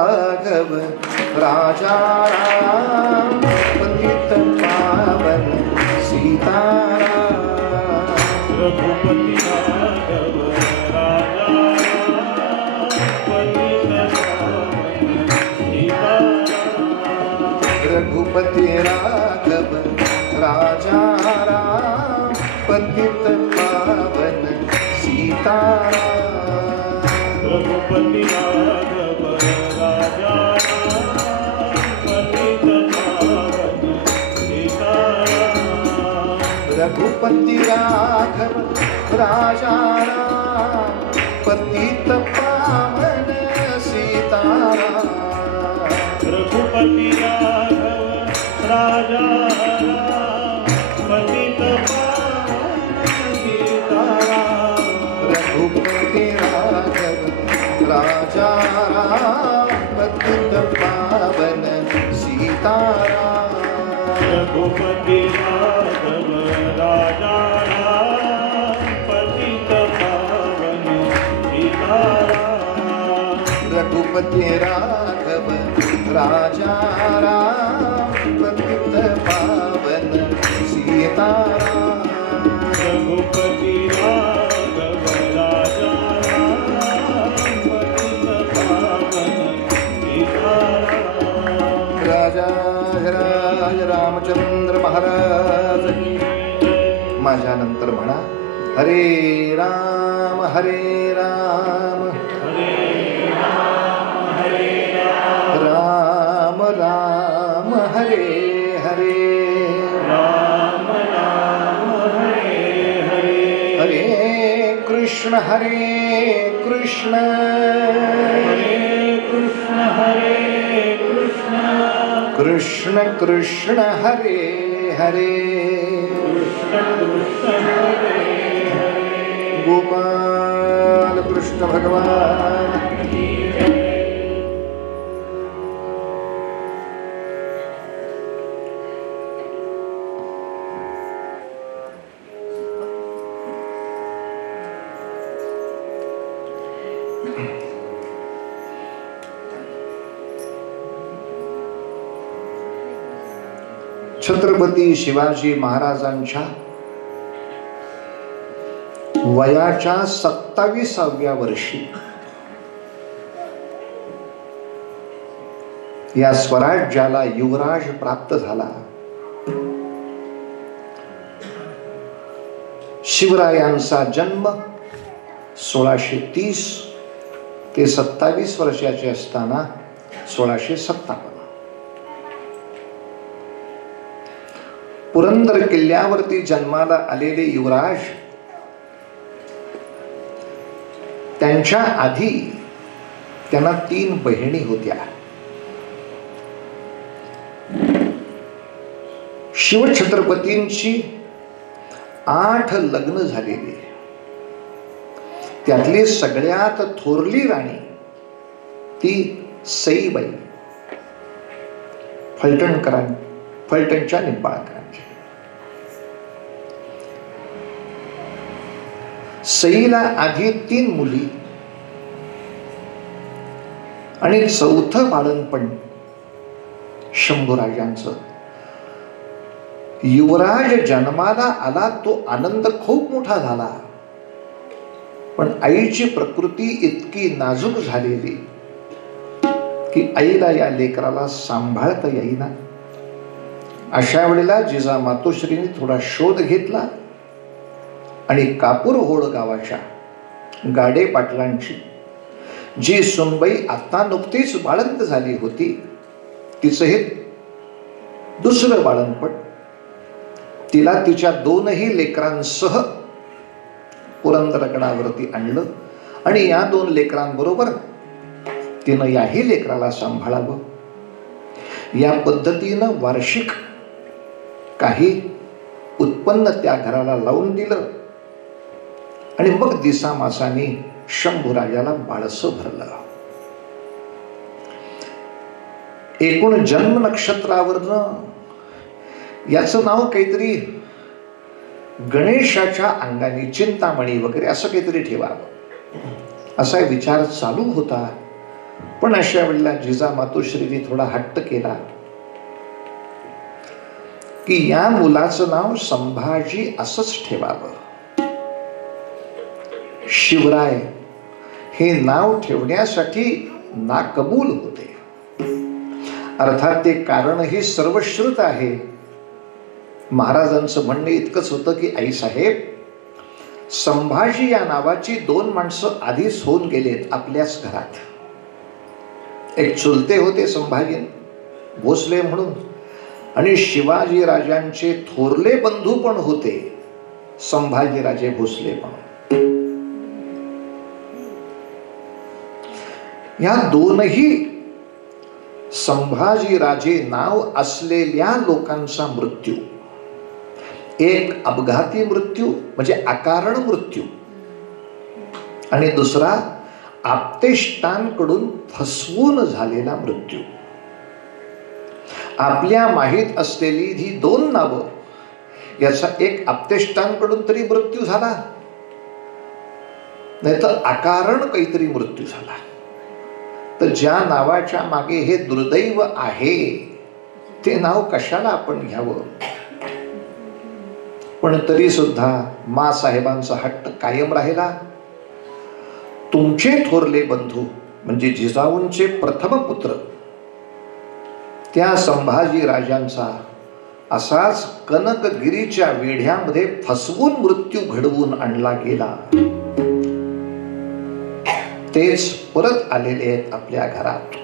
राघव राजा राम पतित पावन सीताराम। रघुपति राघव राजा रघुपति राघव राजा राम पतित पावन सीताराम। रघुपति राघव राजा पतित पावन सीताराम। रघुपति राघव राजा राम पतित पावन सीताराम। रघुपति राघव राजा पतित पावन सीताराम। रघुपति राघव राजा राम पतित पावन सीताराम। रघुपति राघव राजा पतित पावन सीताराम। रघुपति राघव राजा राम पतित पावन सीताराम। रघुपति राघव राजा पतित पावन सीताराम। राजा रामचंद्र महाराज की माझ्या नंतर म्हणा हरे राम हरे राम राम राम हरे हरे हरे कृष्ण कृष्ण कृष्ण कृष्ण हरे हरे गोपाल कृष्ण भगवान। छत्रपती शिवाजी महाराजांच्या वयाच्या 27व्या वर्षी या स्वराज्याला युवराज प्राप्त झाला। शिवरायांचा जन्म 1630 ते 27 वर्षाचे असताना 1657 पुरंदर किल्ल्यावरती जन्माला आलेले युवराज त्यांच्या आधी त्यांना 3 बहिणी होत्या। शिवछत्रपतींची 8 लग्न झालेली, त्यातली सगळ्यात थोरली राणी ती सईबाई फलटणच्या निंबाळकरांची। सईला आधी 3 मुली आणि 4थं बाळंतपण शंभूराजांचं। युवराज जन्माला आला तो आनंद खूप मोठा झाला, पण आईची प्रकृती इतकी नाजूक झालेली की आईला या लेकराला सांभाळता येईना। अशा वेळेला जिजा मातोश्रीने थोडा शोध घेतला आणि कापूरहोळ गावाच्या गाडे पाटलांची जी सुनबाई आता नुकतीच बाळंत झाली होती, तिचं हे 2रं बाळंतपण, तिला तिच्या 2ही लेकरांसह पुरंदरगडावरती आणलं आणि या 2 लेकरांबरोबर तिनं याही लेकराला सांभाळावं। या पद्धतीनं वार्षिक काही उत्पन्न त्या घराला लावून दिलं आणि मग दिसामासाने शंभूराजाला बाळसं भरलं। एकूण जन्म नक्षत्रावरनं याचं नाव काहीतरी गणेशाच्या अंगाने चिंतामणी वगैरे असं काहीतरी ठेवावं असा विचार चालू होता। पण अशा वेळेला जिजा मातोश्रीने थोडा हट्ट केला की या मुलाचं नाव संभाजी असंच ठेवावं. शिवराय हे नाव ठेवण्यासाठी नाकबूल होते. अर्थात ते कारणही सर्वश्रुत आहे. महाराजांचं म्हणणं इतकंच होतं की आई साहेब, संभाजी या नावाची 2 माणसं आधीच होऊन गेलेत आपल्याच घरात. एक चुलते होते संभाजी भोसले म्हणून, आणि शिवाजी राजांचे थोरले बंधू पण होते संभाजीराजे भोसले म्हणून. या दोनही संभाजीराजे नाव असलेल्या लोकांचा मृत्यू, एक अपघाती मृत्यू म्हणजे अकारण मृत्यू, आणि दुसरा आप्तेष्टांकडून फसवून झालेला मृत्यू. आपल्या माहीत असलेली ही 2 नावं, याचा एक आप्तेष्टांकडून तरी मृत्यू झाला, नाही तर अकारण काहीतरी मृत्यू झाला. तर ज्या नावाच्या मागे हे दुर्दैव आहे ते नाव कशाला आपण घ्यावं. पण तरी सुद्धा मा साहेबांचा हट्ट कायम राहिला. तुमचे थोरले बंधू म्हणजे जिजाऊंचे प्रथम पुत्र त्या संभाजी राजांचा असाच कनकगिरीच्या वेढ्यामध्ये फसवून मृत्यू घडवून आणला गेला. तेच परत आलेले आहेत आपल्या घरात.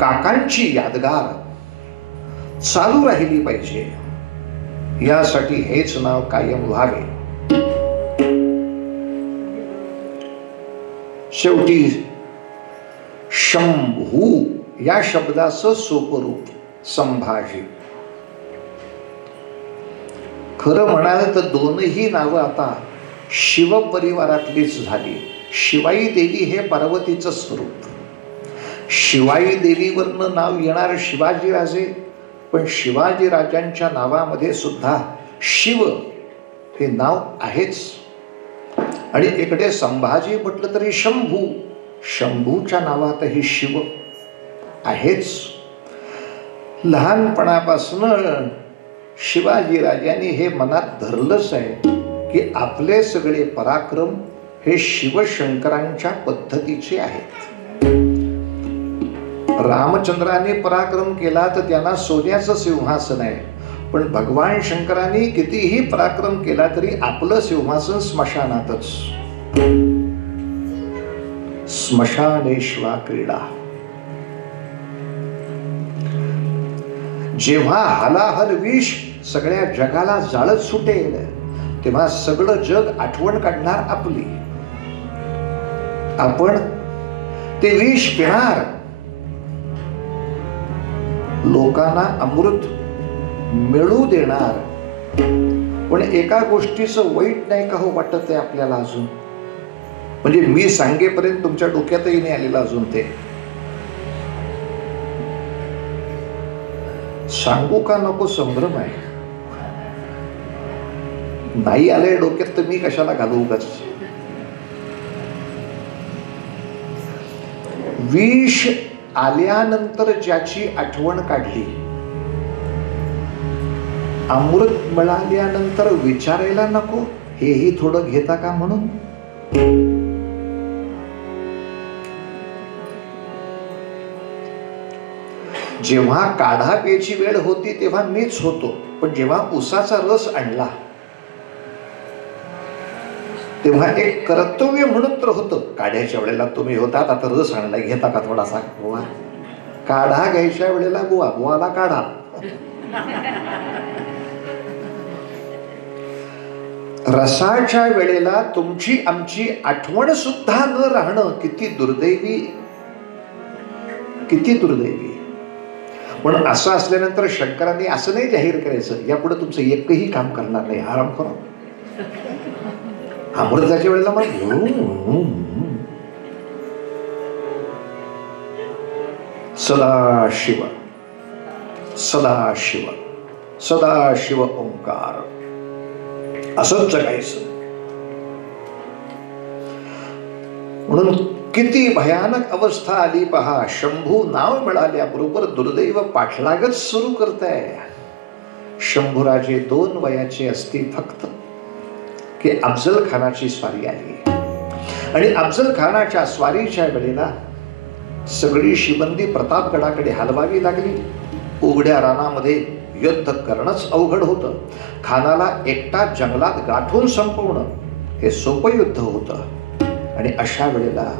काकांची यादगार चालू राहिली पाहिजे, यासाठी हेच नाव कायम व्हावे. शेवटी शंभू या शब्दाचं सोपं रूप संभाजी. खरं म्हणाल तर 2ही नावं आता शिव परिवारातलीच झाली. शिवाई देवी हे पार्वतीचं स्वरूप. शिवाई देवीवरनं नाव येणार शिवाजीराजे, पण शिवाजी राजांच्या नावामध्ये सुद्धा शिव हे नाव आहेच. आणि इकडे संभाजी म्हटलं तरी शंभू, शंभूच्या नावातही शिव आहेच. लहानपणापासून शिवाजी राजांनी हे मनात धरलंच आहे की आपले सगळे पराक्रम हे शिवशंकरांच्या पद्धतीचे आहेत. रामचंद्राने पराक्रम केला तर त्यांना सोन्याचं सिंहासन आहे, पण भगवान शंकरांनी कितीही पराक्रम केला तरी आपलं सिंहासन स्मशानातच. स्मशानेश्वा क्रीडा. जेव्हा हलाहल विष सगळ्या जगाला जाळत सुटेल तेव्हा सगळं जग आठवण काढणार आपली. आपण ते विष पिणार, लोकांना अमृत मिळू देणार. पण एका गोष्टीचं वाईट नाही का हो वाटत आहे आपल्याला अजून, म्हणजे मी सांगेपर्यंत तुमच्या डोक्यातही नाही आलेलं अजून. ते सांगू का नको संभ्रम आहे. नाही आले डोक्यात तर मी कशाला घालू उगाच. विष आल्यानंतर ज्याची आठवण काढली, अमृत मिळाल्यानंतर विचारायला नको हेही थोडं घेता का म्हणून. जेव्हा काढा प्यायची वेळ होती तेव्हा मीच होतो, पण जेव्हा उसाचा रस आणला तेव्हा एक कर्तव्य म्हणून तर होतं. काढ्याच्या वेळेला तुम्ही होतात, आता रस आणला घेता का थोडासा. बुवा काढा घ्यायच्या वेळेला बुवा बुवाला काढा. रसाच्या वेळेला तुमची आमची आठवण सुद्धा न राहणं किती दुर्दैवी, किती दुर्दैवी. पण असं असल्यानंतर शंकरांनी असं नाही जाहीर करायचं यापुढे तुमचं एकही काम करणार नाही, आराम करा. अमृताच्या वेळेला मग सदाशिव सदाशिव सदाशिव ओंकार असंच जगायचं. म्हणून किती भयानक अवस्था आली पहा. शंभू नाव मिळाल्याबरोबर दुर्दैव पाठलागच सुरू करताय. शंभूराजे 2 वयाचे असते फक्त की अफजल खानाची स्वारी आली. आणि अफजल खानाच्या स्वारीच्या वेळेला सगळी शिबंदी प्रतापगडाकडे हलवावी लागली. उघड्या रानामध्ये युद्ध करणंच अवघड होतं. खानाला एकटा जंगलात गाठून संपवणं हे सोपं युद्ध होतं. आणि अशा वेळेला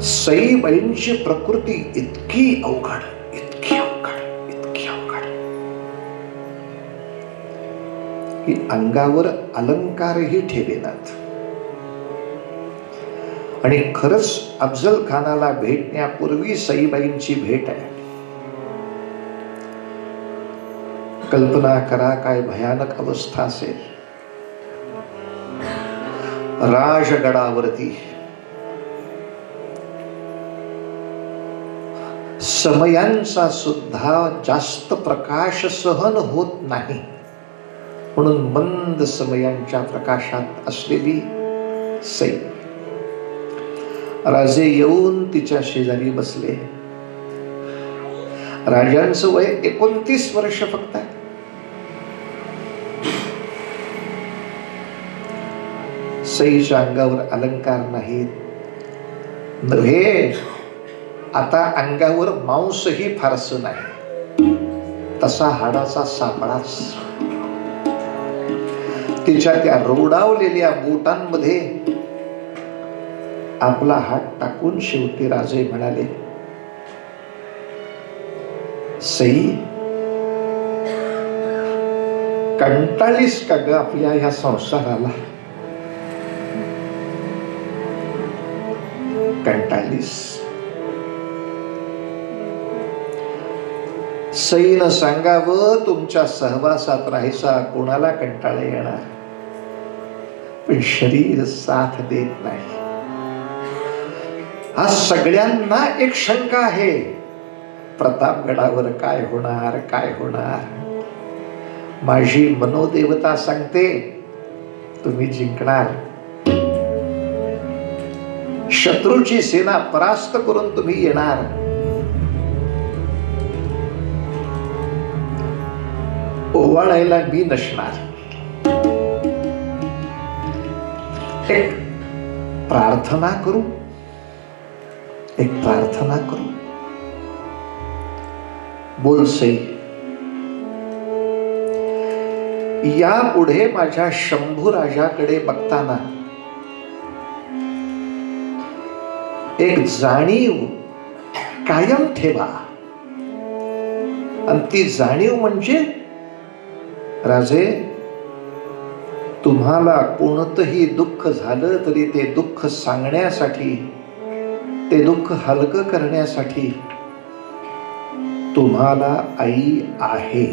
सईबाईंची प्रकृती इतकी अवघड, इतकी अवघड, इतकी अवघड की अंगावर अलंकारही ठेवेनात. आणि खरंच अफजल खानाला भेटण्यापूर्वी सईबाईंची भेट आहे. कल्पना करा काय भयानक अवस्था असेल. राजगडावरती समयांचा सुद्धा जास्त प्रकाश सहन होत नाही, म्हणून मंद समयांच्या प्रकाशात असलेली सई. राजे येऊन तिच्या शेजारी बसले. राजांचं वय 29 वर्ष फक्त आहे. सईच्या अंगावर अलंकार नाहीत. नव्हे, आता अंगावर मांसही फारसं नाही, तसा हाडाचा सापळाच. तिच्या त्या रोडावलेल्या बोटांमध्ये आपला हात टाकून शेवटी राजे म्हणाले, सई, कंटाळीस का ग आपल्या ह्या संसाराला? कंटाळलीस? सईनं सांगावं, तुमच्या सहवासात राहायचा कोणाला कंटाळा येणार, पण शरीर साथ देत नाही. हा सगळ्यांना एक शंका आहे, प्रतापगडावर काय होणार, काय होणार. माझी मनोदेवता सांगते तुम्ही जिंकणार. शत्रूची सेना परास्त करून तुम्ही येणार. ओवाळायला मी नसणार. एक प्रार्थना करू, एक प्रार्थना करू. बोल सई. यापुढे माझ्या शंभू राजाकडे बघताना एक जाणीव कायम ठेवा. आणि ती जाणीव म्हणजे, राजे, तुम्हाला कोणतंही दुःख झालं तरी ते दुःख सांगण्यासाठी, ते दुःख हलकं करण्यासाठी तुम्हाला आई आहे.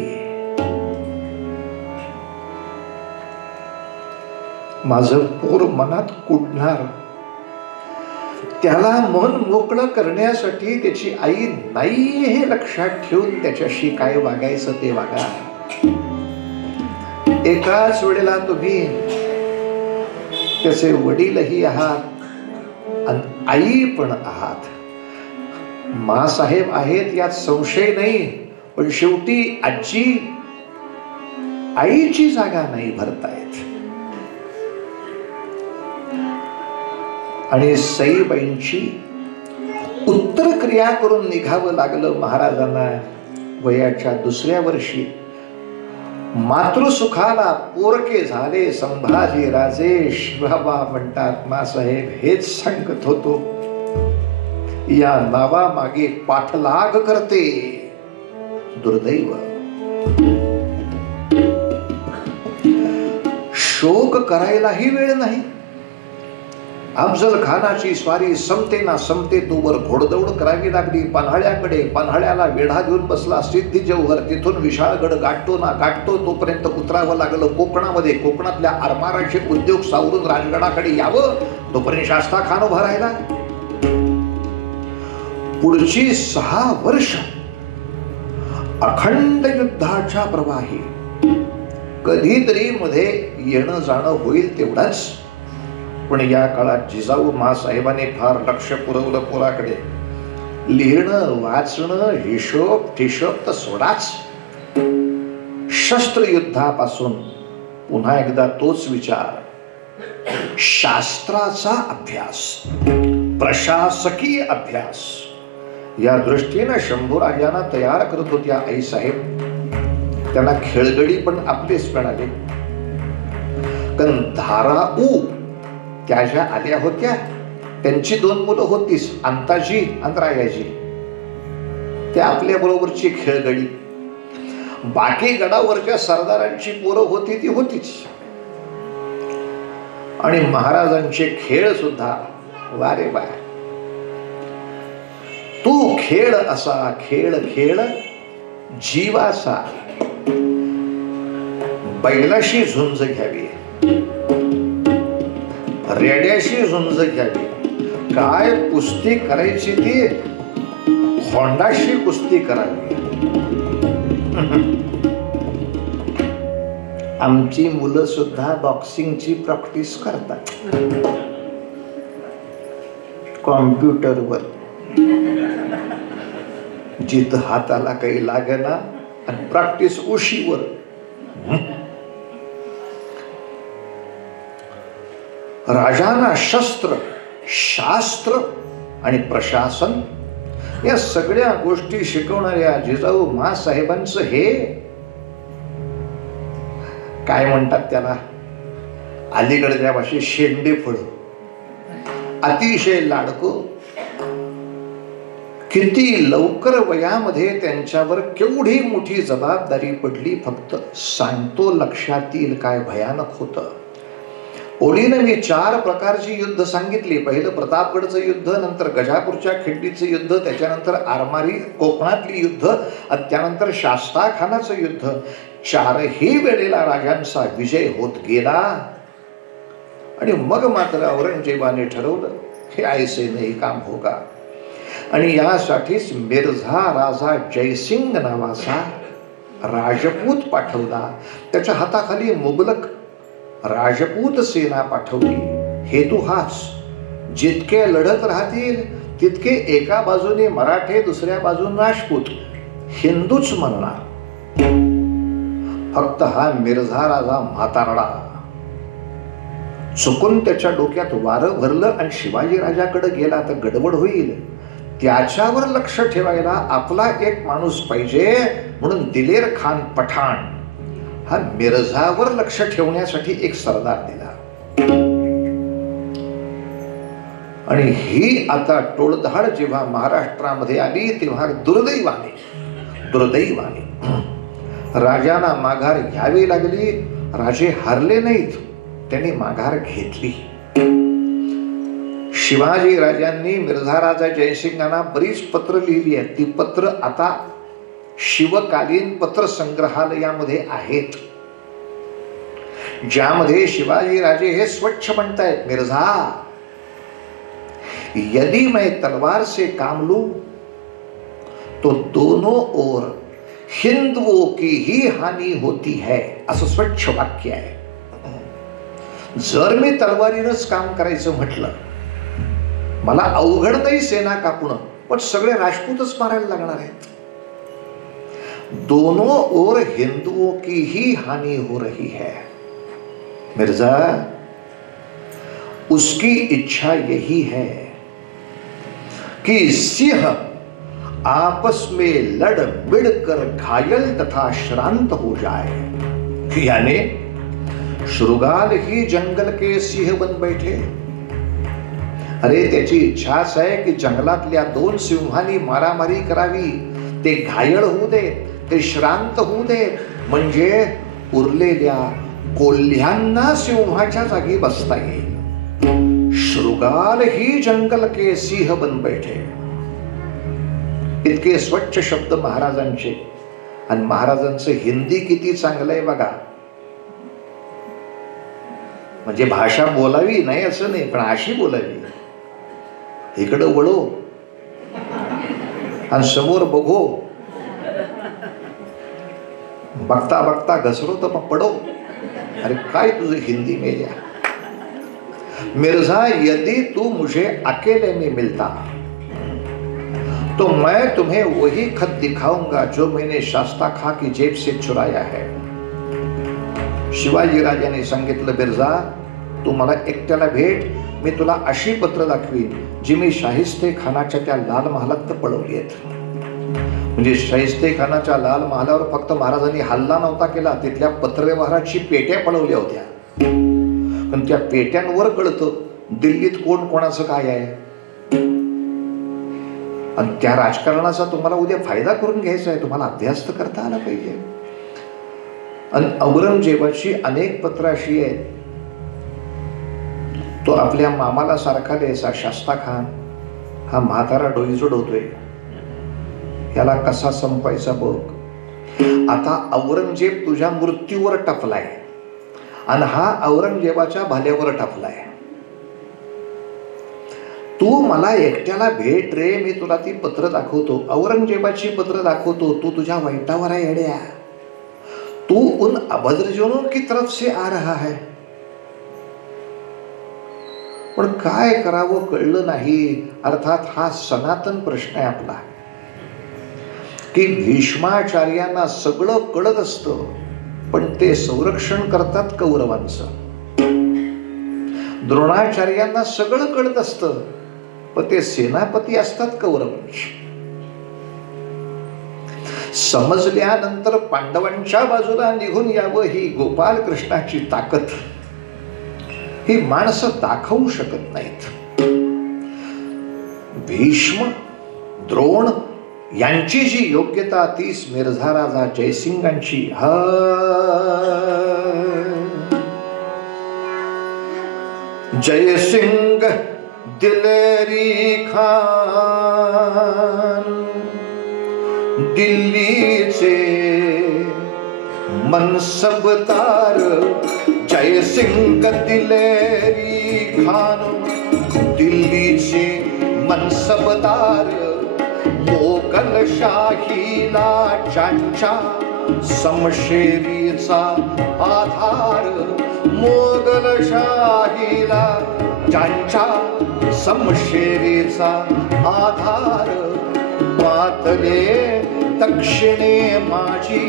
माझं पोर मनात कुडणार, त्याला मन मोकळं करण्यासाठी त्याची आई नाही हे लक्षात ठेवून त्याच्याशी काय वागायचं ते वागा. एकाच वेळेला तुम्ही त्याचे वडीलही आहात आणि आई पण आहात. मासाहेब आहेत यात संशय नाही, पण शेवटी आजी आईची जागा नाही भरतायत. आणि सईबाईंची उत्तर क्रिया करून निघावं लागलं महाराजांना. वयाच्या 2ऱ्या वर्षी मातृसुखाला पोरके झाले संभाजी राजे. शिवबा म्हणतात, मासाहेब हेच सांगत होतो, या नावामागे पाठलाग करते दुर्दैव. शोक करायलाही वेळ नाही. अफजल खानाची स्वारी संपते ना संपते तोवर घोडदौड करावी लागली पन्हाळ्याकडे. पन्हाळ्याला वेढा घेऊन बसला सिद्धी जौहर. तिथून विशाळगड गाठतो ना गाठतो तोपर्यंत उतरावं लागलं कोकणामध्ये. कोकणातल्या आरमाराचे उद्योग सावरून राजगडाकडे यावं तोपर्यंत शास्ता खान उभा राहिला. पुढची 6 वर्ष अखंड युद्धाच्या प्रवाही. कधीतरी मध्ये येणं जाणं होईल तेवढाच, पण या काळात जिजाऊ मासाहेबांनी फार लक्ष पुरवलं पोराकडे. लिहिणं वाचणं हिशोब ठिशोब तर सोडाच. शस्त्रयुद्धापासून पुन्हा एकदा तोच विचार, शास्त्राचा अभ्यास, प्रशासकीय अभ्यास, या दृष्टीने शंभूराजांना तयार करत होत्या आईसाहेब. त्यांना खेळगडी पण आपलेच मिळाले. कारण धाराऊ त्या ज्या आल्या होत्या त्यांची 2 मुलं होतीच, अंताजी आणि रायाजी. त्या आपल्या बरोबरची खेळगडी. बाकी गडावरच्या सरदारांची पोरं होती ती होतीच. आणि महाराजांचे खेळ सुद्धा वारे वा. तू खेळ असा खेळ खेळ जीवाचा, बैलाशी झुंज घ्यावी, रेड्याशी झुंज घ्यावी. काय कुस्ती करायची ती होंडाशी कुस्ती करावी. आमची मुलं सुद्धा बॉक्सिंगची प्रॅक्टिस करतात कॉम्प्युटरवर. जिथं हाताला काही लागेना आणि प्रॅक्टिस उशीवर. राजांना शस्त्र, शास्त्र आणि प्रशासन या सगळ्या गोष्टी शिकवणाऱ्या जिजाऊ मासाहेबांचं हे काय म्हणतात त्याला, अलीकडच्या भाषेत शेंडेफळ. अतिशय लाडको. किती लवकर वयामध्ये त्यांच्यावर केवढी मोठी जबाबदारी पडली फक्त सांगतो लक्षात येईल काय भयानक होतं. ओळीनं मी 4 प्रकारची युद्ध सांगितली. पहिलं प्रतापगडचं युद्ध, नंतर गजापूरच्या खिंडीचं युद्ध, त्याच्यानंतर आरमारी कोकणातली युद्ध आणि त्यानंतर शास्ताखानाचं युद्ध. 4ही वेळेला राजांचा विजय होत गेला. आणि मग मात्र औरंगजेबाने ठरवलं हे ऐसे नाही काम होगा. आणि यासाठीच मिर्झा राजा जयसिंग नावाचा राजपूत पाठवला. त्याच्या हाताखाली मुबलक राजपूत सेना पाठवली. हेतू हाच, जितके लढत राहतील तितके एका बाजूने मराठे दुसऱ्या बाजूने राजपूत, हिंदूच म्हणणार. फक्त हा मिर्झा राजा म्हातारडा चुकून त्याच्या डोक्यात वारं भरलं आणि शिवाजी राजाकडे गेला तर गडबड होईल. त्याच्यावर लक्ष ठेवायला आपला एक माणूस पाहिजे. म्हणून दिलेर खान पठाण हा मिर्झावर लक्ष ठेवण्यासाठी एक सरदार दिला. आणि ही आता टोळधाड जेव्हा महाराष्ट्रामध्ये आली तेव्हा दुर्दैवाने राजांना माघार घ्यावी लागली. राजे हारले नाहीत, त्यांनी माघार घेतली. शिवाजी राजांनी मिर्झा राजा जयसिंगांना बरीच पत्र लिहिली आहेत. ती पत्र आता शिवकालीन पत्र संग्रहालयामध्ये आहेत, ज्यामध्ये शिवाजी राजे हे स्वच्छ म्हणतायत, मिर्झा यदि मैं तलवार से काम लूं तो दोनों ओर हिंदुओं की ही हानी होती है, असं स्वच्छ वाक्य आहे. जर मी तलवारीनंच काम करायचं म्हटलं, मला अवघड नाही सेना कापणं, पण सगळे राजपूतच मारायला लागणार आहेत. दोनों ओर हिंदुओं की ही हानि हो रही है. मिर्जा, उसकी इच्छा यही है कि सिंह आपस में लड़ बिड़कर घायल तथा श्रांत हो जाए. यानी शृगाल ही जंगल के सिंह बन बैठे. अरे त्याची इच्छाच आहे की जंगलातल्या 2 सिंहांनी मारामारी करावी. ते घायल होऊ दे, ते श्रांत होऊ दे, म्हणजे उरलेल्या कोल्ह्यांना सिंहाच्या जागी बसता येईल. शृगाल ही जंगल के सिंह बन बैठे. इतके स्वच्छ शब्द महाराजांचे. आणि महाराजांचं हिंदी किती चांगलं आहे बघा. म्हणजे भाषा बोलावी नाही असं नाही, पण अशी बोलावी. इकडं वळो आणि समोर बघो, बघता बघता घसरो तर मग पडो. अरे काय तुझं हिंदी मेल्या. मिर्जा, यदि तू मुझे अकेले में मिलता तो मैं तुम्हें वही खत दिखाऊंगा जो मैंने शास्ता खां की जेब से चुराया है. शिवाजी राजाने सांगितलं, मिर्जा तू मला एकट्याला भेट, मी तुला अशी पत्र दाखवीन जी मी शाहिस्ते खानाच्या त्या लाल महालात पळवली आहेत. म्हणजे शाहिस्ते खानाच्या लाल महालावर फक्त महाराजांनी हल्ला नव्हता केला, तिथल्या पत्रव्यवहाराची पेट्या पळवल्या होत्या. पण त्या पेट्यांवर कळतं दिल्लीत कोण कोणाचं काय आहे. आणि त्या राजकारणाचा तुम्हाला उद्या फायदा करून घ्यायचा आहे, तुम्हाला अभ्यास तर करता आला पाहिजे. आणि औरंगजेबाची अनेक पत्र अशी आहेत, तो आपल्या मामाला सारखा द्यायचा शास्ता खान, हा म्हातारा डोईजोड होतोय, याला कसा संपायचा बघ. आता औरंगजेब तुझ्या मृत्यूवर टपलाय आणि हा औरंगजेबाच्या भाल्यावर टपलाय. तू मला एकट्याला भेट रे, मी तुला ती पत्र दाखवतो, औरंगजेबाची पत्र दाखवतो, तू तुझ्या वाईटावर आहे येड्या. तू उन अभद्रजनों की तरफ से आ रहा है. पण काय करावं कळलं नाही. अर्थात हा सनातन प्रश्न आहे आपला, की भीष्माचार्यांना सगळं कळत असतं पण ते संरक्षण करतात कौरवांचं. द्रोणाचार्यांना सगळं कळत असतं पण ते सेनापती असतात कौरवांची. समजल्यानंतर पांडवांच्या बाजूला निघून यावं ही गोपाल कृष्णाची ताकद, ही माणसं दाखवू शकत नाहीत. भीष्म द्रोण यांची जी योग्यता तीच मिर्झा राजा जयसिंगांची. जयसिंग दिलेरी खान, दिल्लीचे मनसबदार. जयसिंग दिलेरी खान, दिल्लीचे मनसबदार. मोगलशाहीला ज्यांच्या समशेरीचा आधार. मोगलशाहीला ज्यांच्या समशेरीचा आधार. पातले दक्षिणे माझी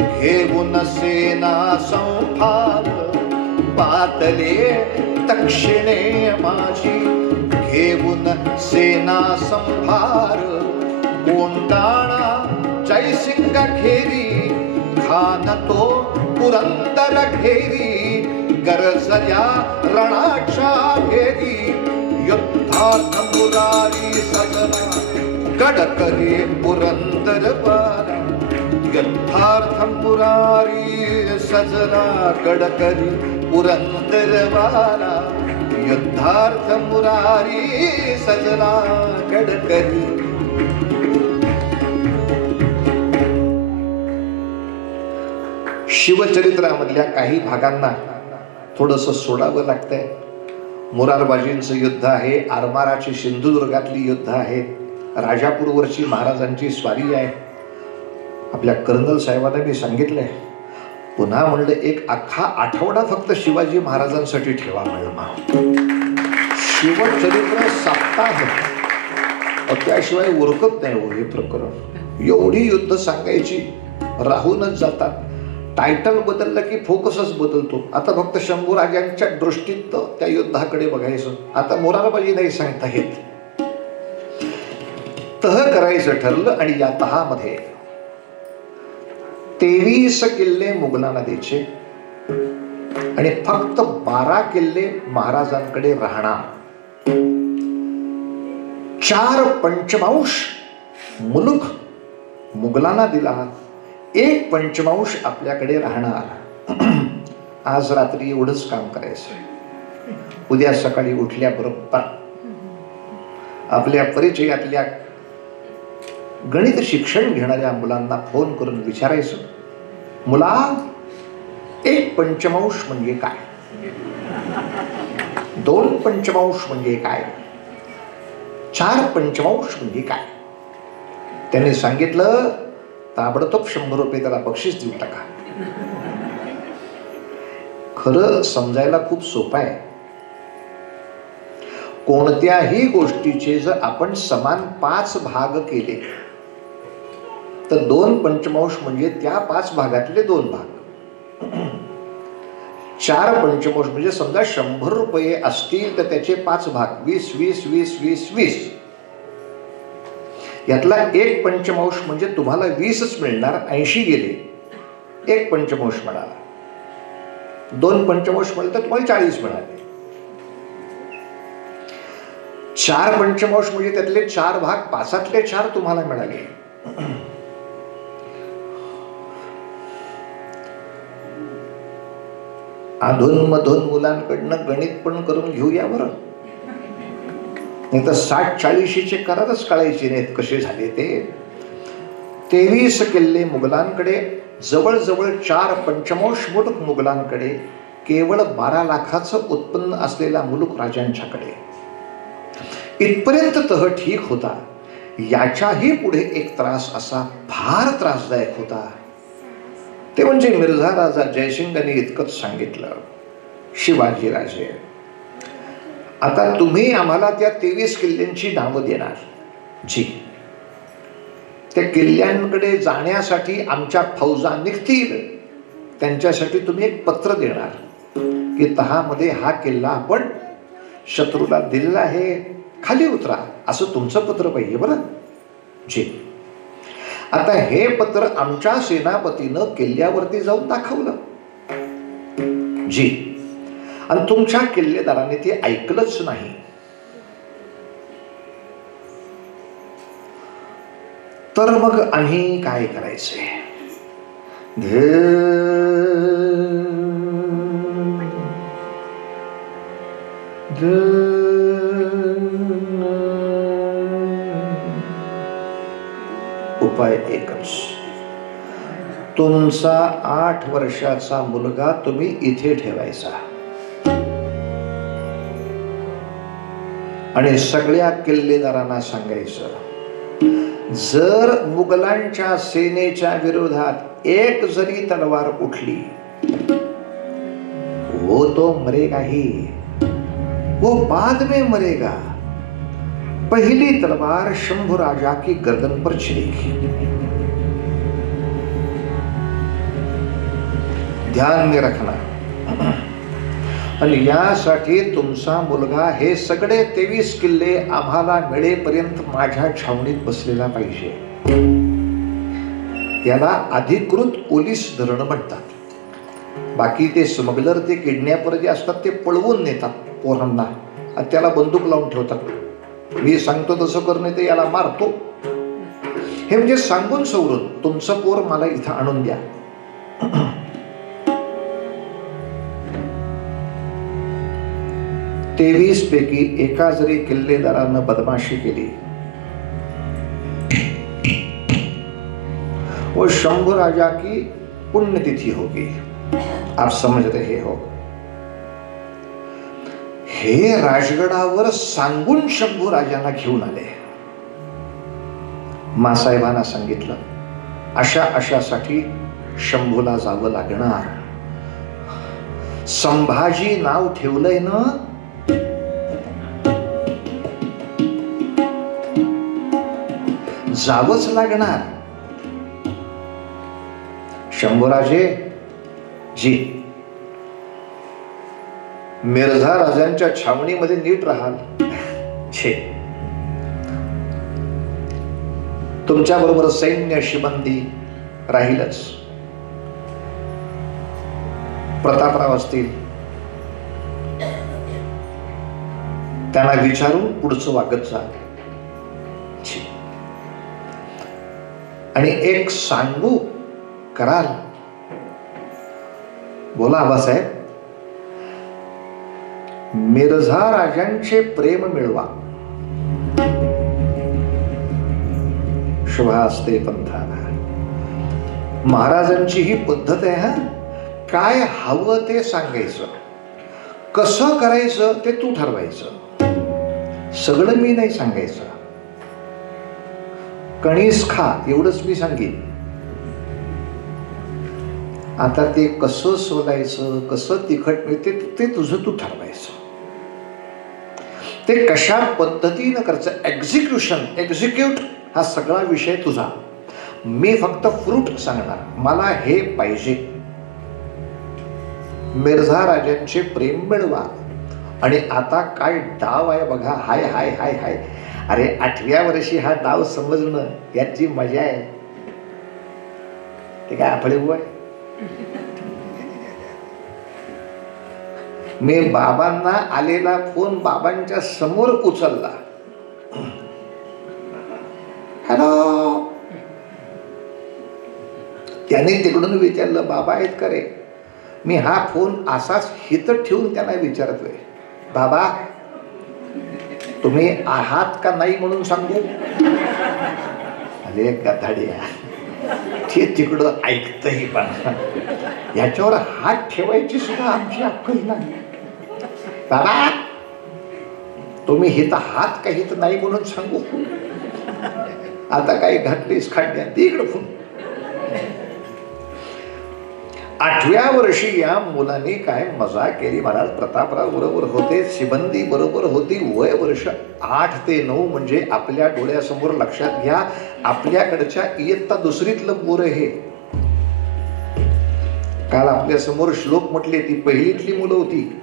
घेऊन सेना संभार. पातले दक्षिणे माझी घेऊन सेना संभार. कोंडाणा जयसिंग घेरी, खान तो पुरंदर घेरी. गरजल्या रणाच्या घेरी, युद्धात मुरारी सजला गडकरी पुरंदर बारा. युद्धार्थ मुरारी सजला गडकरी पुरंदर बारा. युद्धार्थ मुरारी सजला गडकरी. शिवचरित्रामधल्या काही भागांना थोडंसं सोडावं लागतंय. मुरारबाजींचं युद्ध आहे, आरमाराची सिंधुदुर्गातली युद्ध आहे, राजापूरवरची महाराजांची स्वारी आहे. आपल्या कर्नल साहेबांना मी सांगितलंय, पुन्हा म्हणलं एक अख्खा आठवडा फक्त शिवाजी महाराजांसाठी ठेवा म्हणलं. शिवचरित्र सप्ताह, त्याशिवाय उरकत नाही हो हे प्रकरण. एवढी युद्ध सांगायची राहूनच जातात. टायटल बदललं की फोकसच बदलतो. आता फक्त शंभूराजांच्या दृष्टीत त्या युद्धाकडे बघायचं. आता मोरारबाजी नाही सांगता येत. तह करायचं ठरलं आणि या तहामध्ये 23 किल्ले मुघलांना द्यायचे आणि फक्त 12 किल्ले महाराजांकडे राहणार. 4/5 मुलुक मुघलांना दिला, 1/5 आपल्याकडे राहणार. आज रात्री एवढंच काम करायचं. उद्या सकाळी उठल्याबरोबर आपल्या परिचयातल्या गणित शिक्षण घेणाऱ्या मुलांना फोन करून विचारायचं, मुला 1/5 म्हणजे काय, 2/5 म्हणजे काय, 4/5 म्हणजे काय. त्यांनी सांगितलं, ताबडतोब 100 रुपये त्याला बक्षीस देऊन टाका. खरं समजायला खूप सोपं आहे. कोणत्याही गोष्टीचे जर आपण समान 5 भाग केले तर 2 पंचमांश म्हणजे त्या 5 भागातले 2 भाग. 4 पंचमांश म्हणजे समजा 100 रुपये असतील तर त्याचे 5 भाग 20 20 20 20 20. यातला 1 पंचमांश म्हणजे तुम्हाला 20च मिळणार, 80 गेले, 1 पंचमांश मिळाला. 2 पंचमांश मिळाले तर तुम्हाला 40 मिळाले. 4 पंचमांश म्हणजे त्यातले 4 भाग 5तले 4 तुम्हाला मिळाले. अधूनमधून मुलांकडनं गणित पण करून घेऊया बरं, नाही तर 60-40चे करारच कळायचे नाहीत कसे झाले ते. 23 किल्ले मुघलांकडे, जवळजवळ 4 पंचमांश मुलूक मुघलांकडे, केवळ 12 लाखाचं उत्पन्न असलेला मुलूक राजांच्याकडे. इथपर्यंत तह ठीक होता. याच्याही पुढे एक त्रास असा फार त्रासदायक होता. ते म्हणजे मिर्झा राजा जयसिंगाने इतकंच सांगितलं, शिवाजीराजे आता तुम्ही आम्हाला त्या 23 किल्ल्यांची नावं देणार. जी, त्या किल्ल्यांकडे जाण्यासाठी आमच्या फौजा निघतील, त्यांच्यासाठी तुम्ही एक पत्र देणार की तहामध्ये हा किल्ला आपण शत्रूला दिलेला आहे, खाली उतरा, असं तुमचं पत्र पाहिजे बरं. जी, आता हे पत्र आमच्या सेनापतीनं किल्ल्यावरती जाऊन दाखवलं. जी, आणि तुमच्या किल्लेदाराने ते ऐकलंच नाही. तर मग आम्ही काय करायचे? उपाय एकच, तुमचा 8 वर्षाचा मुलगा तुम्ही इथे ठेवायचा आणि सगळ्या किल्लेदारांना सांगायचं, जर मुघलांच्या सेनेच्या विरोधात एक जरी तलवार उठली, वो तो मरेगा ही, वो बाद में मरेगा. पहली तलवार शंभू राजा की गर्दन पर छिड़ेगी. ध्यान में रखना. आणि यासाठी तुमचा मुलगा हे सगळे 23 किल्ले आम्हाला मिळेपर्यंत माझ्या छावणीत बसलेला पाहिजे. याला अधिकृत पोलीस धरणं म्हणतात. बाकी ते स्मगलर, ते किडनॅपर जे असतात ते पळवून नेतात पोरांना आणि त्याला बंदूक लावून ठेवतात. मी सांगतो तसं करणे ते याला मारतो. हे म्हणजे सांगून सवरून तुमचं पोर मला इथं आणून द्या. 23 पैकी एका जरी किल्लेदारानं बदमाशी केली वो शंभू राजा की पुण्यतिथि होगी. आप समझ रहे हो? हे राजगडावर सांगून शंभू राजांना घेऊन आले. मासाहेबांना सांगितलं, अशा अशासाठी शंभूला जावं लागणार. संभाजी नाव ठेवलंय ना, जावंच लागणार. शंभूराजे जी, मिर्झा राजांच्या छावणीमध्ये नीट राहाल. छे, तुमच्या बरोबर सैन्य शिबंदी राहीलच. प्रतापराव असतील, त्यांना विचारून पुढचं वागत जा. आणि एक सांगू कराल, बोला आबासाहेब. मिर्झा राजांचे प्रेम मिळवा. शुभास्ते पंथाला. महाराजांची ही पद्धत आहे. हा, काय हवं ते सांगायचं, कसं करायचं ते तू ठरवायचं, सगळं मी नाही सांगायचं. कणीस खा एवढंच मी सांगेन. आता ते कसं सोलायचं, कसं तिखट मिळते ते तुझं तू ठरवायचं. ते कशा पद्धतीनं करायचं, एक्झिक्यूट हा सगळा विषय तुझा. मी फक्त फ्रूट सांगणार, मला हे पाहिजे. मिर्झा राजांचे प्रेम मिळवा. आणि आता काय डाव आहे बघा. हाय हाय हाय हाय. अरे 8व्या वर्षी हा डाव समजणं याची मजा आहे. ते काय आपले आहे. मी बाबांना आलेला फोन बाबांच्या समोर उचलला. हॅलो. त्याने तिकडून विचारलं, बाबा आहेत का रे? मी हा फोन असाच हित ठेवून त्यांना विचारतोय, बाबा तुम्ही आहात का नाही म्हणून सांगू. अरे गधाड्या, ते तिकडं ऐकतही पण याच्यावर हात ठेवायची सुद्धा आमची अक्कल नाही. बाबा तुम्ही हित हात का हित नाही म्हणून सांगू. आता काय घातलीस खड्ड्यात, इकडं फोन. 8व्या वर्षी या मुलाने काय मजा केली. महाराज प्रतापराव बरोबर होते, सिबंदी बरोबर होती. वय वर्ष 8 ते 9 म्हणजे आपल्या डोळ्यासमोर. लक्षात घ्या, आपल्याकडच्या इयत्ता 2रीतलं पोरं हे. काल आपल्या समोर श्लोक म्हटले, ती पहिलीतली मुलं होती.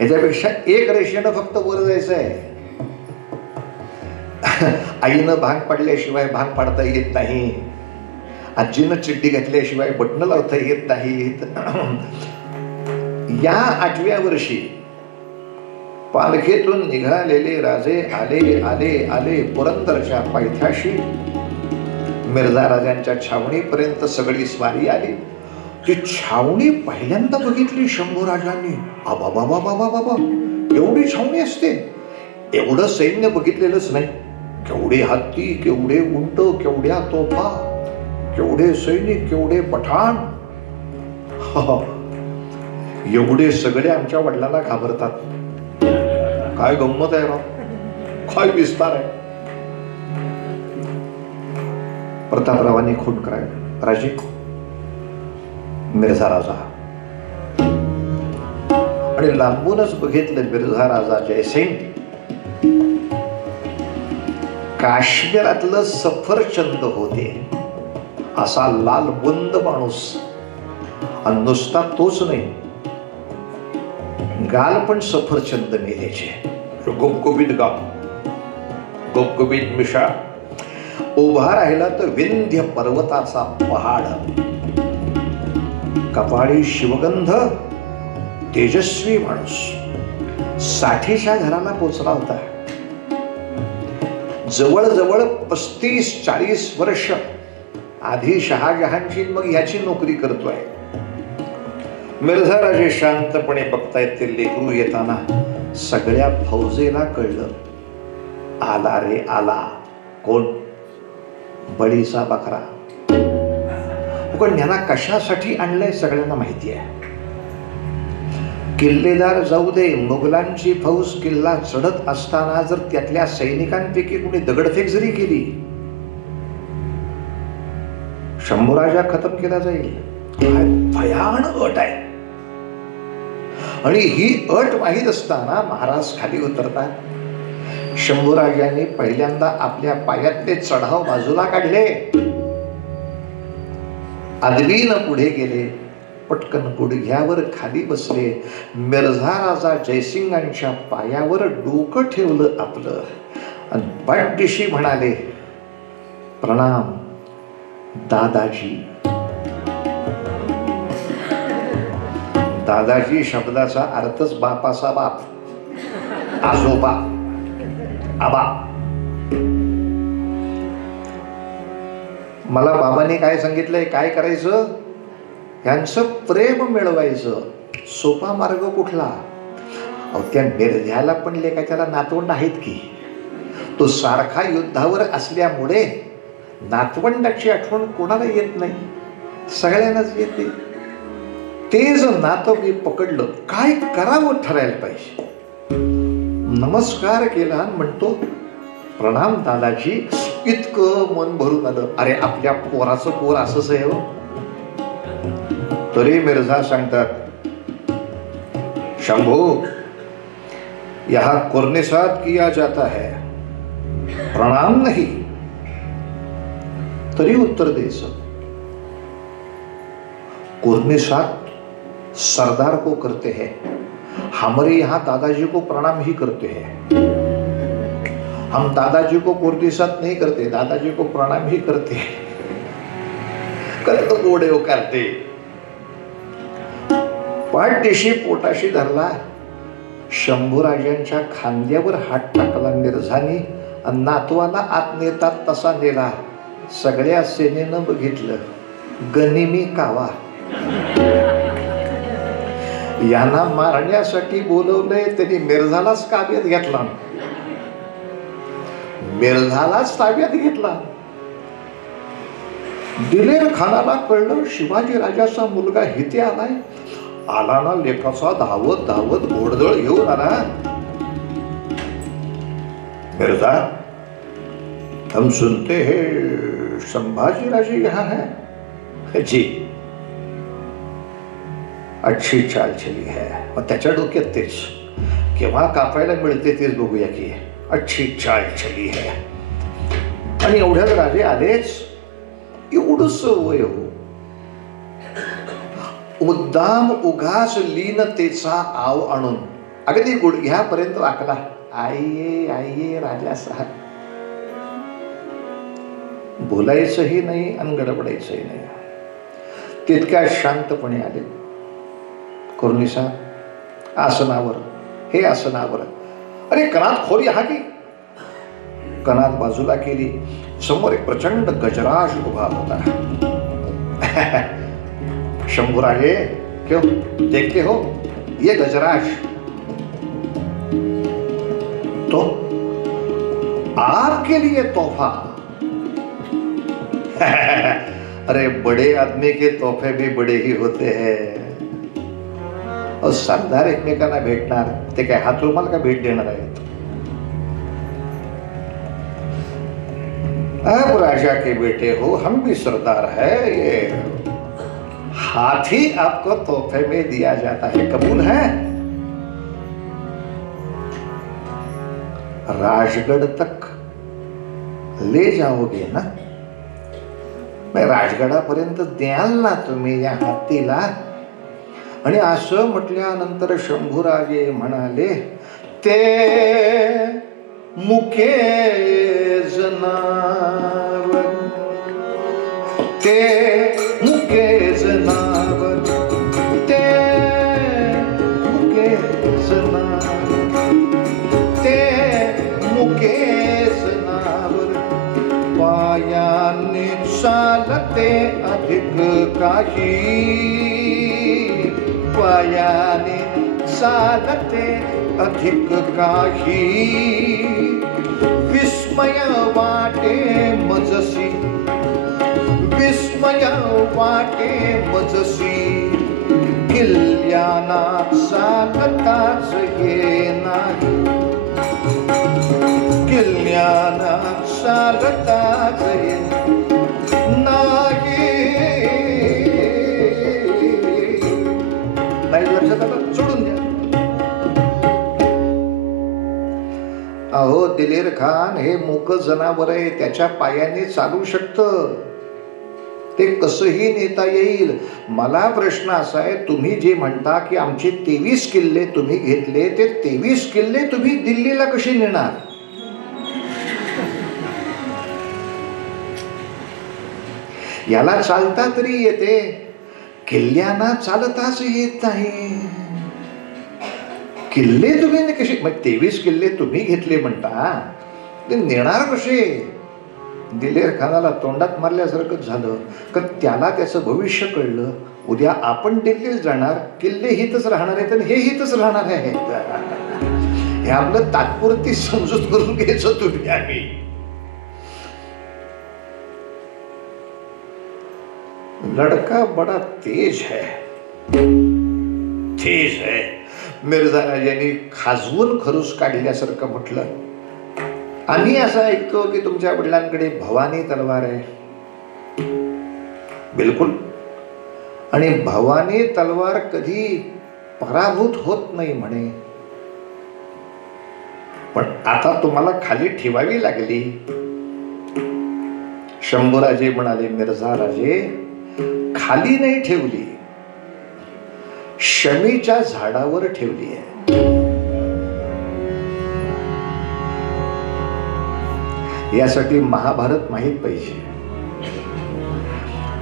याच्यापेक्षा एक रेषेनं फक्त वर जायचं आहे. आईनं भांग पाडल्याशिवाय भांग पाडता येत नाही. आजीनं चिड्डी घातल्याशिवाय बटणं लावता येत नाहीत. या 8व्या वर्षी पालखीतून निघालेले राजे आले आले आले पुरंदरच्या पायथ्याशी. मिर्झा राजांच्या छावणीपर्यंत सगळी स्वारी आली. ती छावणी पहिल्यांदा बघितली शंभूराजांनी. आबा बाबा बाबा बाबा, एवढी छावणी असते. एवढं सैन्य बघितलेलंच नाही. केवढे हत्ती, केवढे उंट, केवढ्या तोफा, केवढे सैनिक, केवढे पठाण. एवढे सगळे आमच्या वडिलांना घाबरतात. काय गंमत आहे राव, काय विस्तार आहे. प्रतापरावांनी खून करायला. राजे मिर्झा राजा. आणि लांबूनच बघितलं मिर्झा राजा जयसिंग काश्मीरातलं सफरचंद होते. असा लाल बुंद माणूस. आणि नुसता तोच नाही, गाल पण सफरचंद मेल्याचे. गुबगुबीत गाव, गुबगुबीत मिशा. उभा राहिला तर विंध्य पर्वताचा पहाड. कपाळी शिवगंध. तेजस्वी माणूस. 60च्या घराला पोचला होता. जवळजवळ 35-40 वर्ष आधी शहाजहानची, मग याची नोकरी करतोय. मिर्झा राजे शांतपणे बघतायत. ते लेकरू येताना सगळ्या फौजेला कळलं. आला रे आला. कोण? बळीचा बकरा. पण यांना कशासाठी आणलंय सगळ्यांना माहिती आहे. किल्लेदार जाऊ दे, मुघलांची फौज किल्ला चढत असताना जर त्यातल्या सैनिकांपैकी कुणी दगडफेक जरी केली, शंभूराजा खतम केला जाईल. भयान अट आहे. आणि ही अट माहीत असताना महाराज खाली उतरतात. शंभूराजांनी पहिल्यांदा आपल्या पायातले चढाव बाजूला काढले. आदवीनं पुढे गेले. पटकन गुडघ्यावर खाली बसले. मिर्झा राजा जयसिंगांच्या पायावर डोकं ठेवलं आपलं आणि पाठदिशी म्हणाले, प्रणाम दादाजी. दादाजी शब्दाचा अर्थच बापाचा बाप, आजोबा, आबा. मला बाबांनी काय सांगितलंय, काय करायचं? यांचं प्रेम मिळवायचं. सोपा मार्ग कुठला? अहो त्या मिर्झ्याला पण लेखा त्याला नातवंड आहेत की. तो सारखा युद्धावर असल्यामुळे नातवंडाची आठवण कोणाला येत नाही, सगळ्यांनाच येते. ते जर नातं मी पकडलं, काय करावं ठरायला पाहिजे. नमस्कार केला, म्हणतो प्रणाम दादाजी. इतकं मन भरून आलं. अरे आपल्या पोराचं पोर असंच आहे हो. तरी मिर्झा सांगतात, शंभू यहां कुर्निसात किया जाता है, प्रणाम नहीं। तरी उत्तर द्यायचं, कुर्निसात सरदार को करते हैं, हमारे यहां दादाजी को प्रणाम ही करते हैं। हम दादाजी को कुर्निसात नहीं करते, दादाजी को प्रणाम ही करते हैं। करतो गोडे करते, पाठदेशी पोटाशी धरला, शंभूराजांच्या खांद्यावर हात टाकला निर्झानी, नातवाला आत नेतात तसा नेला। सगळ्या सेनेनं बघितलं, गनिमी कावा, यांना मारण्यासाठी बोलवलंय, त्यांनी मिर्झालाच ताब्यात घेतला, मिर्झालाच ताब्यात घेतला। दिलेर खानाला कळलं शिवाजी राजाचा मुलगा हिते आलाय, आला ना लेखाचा धावत धावत घोडदळ घेऊन आला। मिर्जा, हम सुनते हैं संभाजी राजे यहाँ है। जी, अच्छी चाल चली है। और त्याच्या डोक्यात तेच, केव्हा कापायला मिळते तेच बघूया की, अच्छी चाल चली है। आणि एवढ्यात राजे आलेच, एवढंच वय हो, मुद्दाम उगाच लीनतेचा आव आणून अगदी गुडघ्यापर्यंत वाकला। आइये आइये राजा साहेब, बोलायचंही नाही आणि गडबडायचंही नाही। तितक्या शांतपणे आले कुर्निसात आसनावर, हे आसनावर। अरे कणात खोली हा की, कणात बाजूला केली, समोर एक प्रचंड गजराज उभा होता। शंभूराजे, क्यों देखते हो ये गजराज? तो आपके लिए तोहफा। अरे बड़े आदमी के तोहफे भी बड़े ही होते हैं। और सरदार एकमेकांना भेटणार, ते काय हात रुमाल का भेट देणार आहेत? अब राजा के बेटे हो, हम भी सरदार है, ये हाथी आपको तोहफे में दिया जाता है, कबूल है? राजगढ़ तक ले जाओगे ना? मैं राजगडापर्यंत द्याल ना तुम्ही या हत्तीला? आणि असं म्हटल्यानंतर शंभूराजे म्हणाले, ते मुके जनावर, ते मुके जनावर, ते मुके जनावर, ते मुके जनावर, पायाने चालते अधिक काही, पायाने चालते अधिक काही, विस्मय वाटे मजसी, विस्मय वाटे मजसी, किल्ल्याना चालताच येणार, किल्ल्याना चालताच नाही। लक्षात आलं? सोडून द्या। अहो दिलेर खान हे मूक जनावर आहे, त्याच्या पायाने चालू शकतं, ते कसंही नेता येईल। मला प्रश्न असा आहे, तुम्ही जे म्हणता की आमचे 23 किल्ले तुम्ही घेतले, ते 23 किल्ले तुम्ही दिल्लीला कशी नेणार? याला चालता तरी येते, किल्ल्यांना चालताच येत नाही। किल्ले तुम्ही कसे, मग 23 किल्ले तुम्ही घेतले म्हणता, ते नेणार कसे? दिलेर खानाला तोंडात मारल्यासारखं झालं, तर त्याला त्याचं भविष्य कळलं। उद्या आपण दिल्लीला जाणार, किल्ले हितच राहणार आहेत आणि हे हितच राहणार आहेत। हे आपलं तात्पुरती समजूत करून घ्यायचं तुम्ही आम्ही। लड़का बड़ा तेज है, तेज है। मिर्झा राजांनी खाजवून खरूस काढल्यासारखं म्हटलं, आम्ही असं ऐकतो की तुमच्या वडिलांकडे भवानी तलवार आहे। बिलकुल, आणि भवानी तलवार कधी पराभूत होत नाही म्हणे। पण आता तुम्हाला खाली ठेवावी लागली. शंभूराजे म्हणाले, मिर्झा राजे, खाली नाही ठेवली, शमीच्या झाडावर ठेवली आहे. यासाठी महाभारत माहित पाहिजे.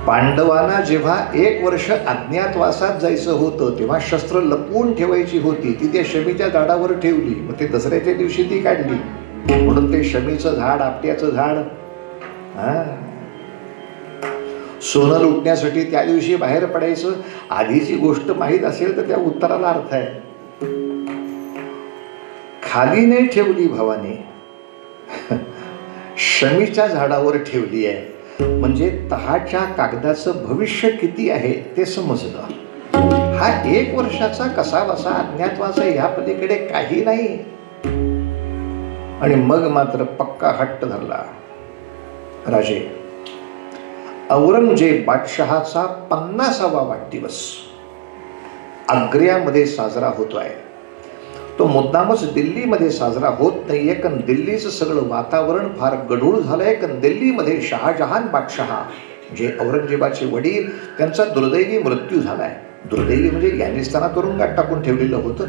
पांडवांना जेव्हा 1 वर्ष अज्ञातवासात जायचं होतं तेव्हा शस्त्र लपवून ठेवायची होती, ती त्या शमीच्या झाडावर ठेवली. मग ते दसऱ्याच्या दिवशी ती काढली. म्हणून ते शमीचं झाड, आपट्याचं झाड, सोनं लुटण्यासाठी त्या दिवशी बाहेर पडायचं. आधीची गोष्ट माहीत असेल तर त्या उत्तराला अर्थ आहे. खाली नाही ठेवली भावाने, शमीच्या झाडावर ठेवली आहे. म्हणजे तहाच्या कागदाचं भविष्य किती आहे ते समजलं. हा 1 वर्षाचा कसा बसा अज्ञातवास आहे, ह्या पलीकडे काही नाही. आणि मग मात्र पक्का हट्ट धरला. राजे, औरंगजेब बादशहाचा 50वा वाढदिवस आग्र्यामध्ये साजरा होतोय. तो मुद्दामच दिल्लीमध्ये साजरा होत नाहीये, कारण दिल्लीचं सगळं वातावरण फार गढूळ झालंय. कारण दिल्लीमध्ये शहाजहान बादशहा, जे औरंगजेबाचे वडील, त्यांचा दुर्दैवी मृत्यू झालाय. दुर्दैवी म्हणजे यांनी असताना तुरुंगात टाकून ठेवलेलं होतं,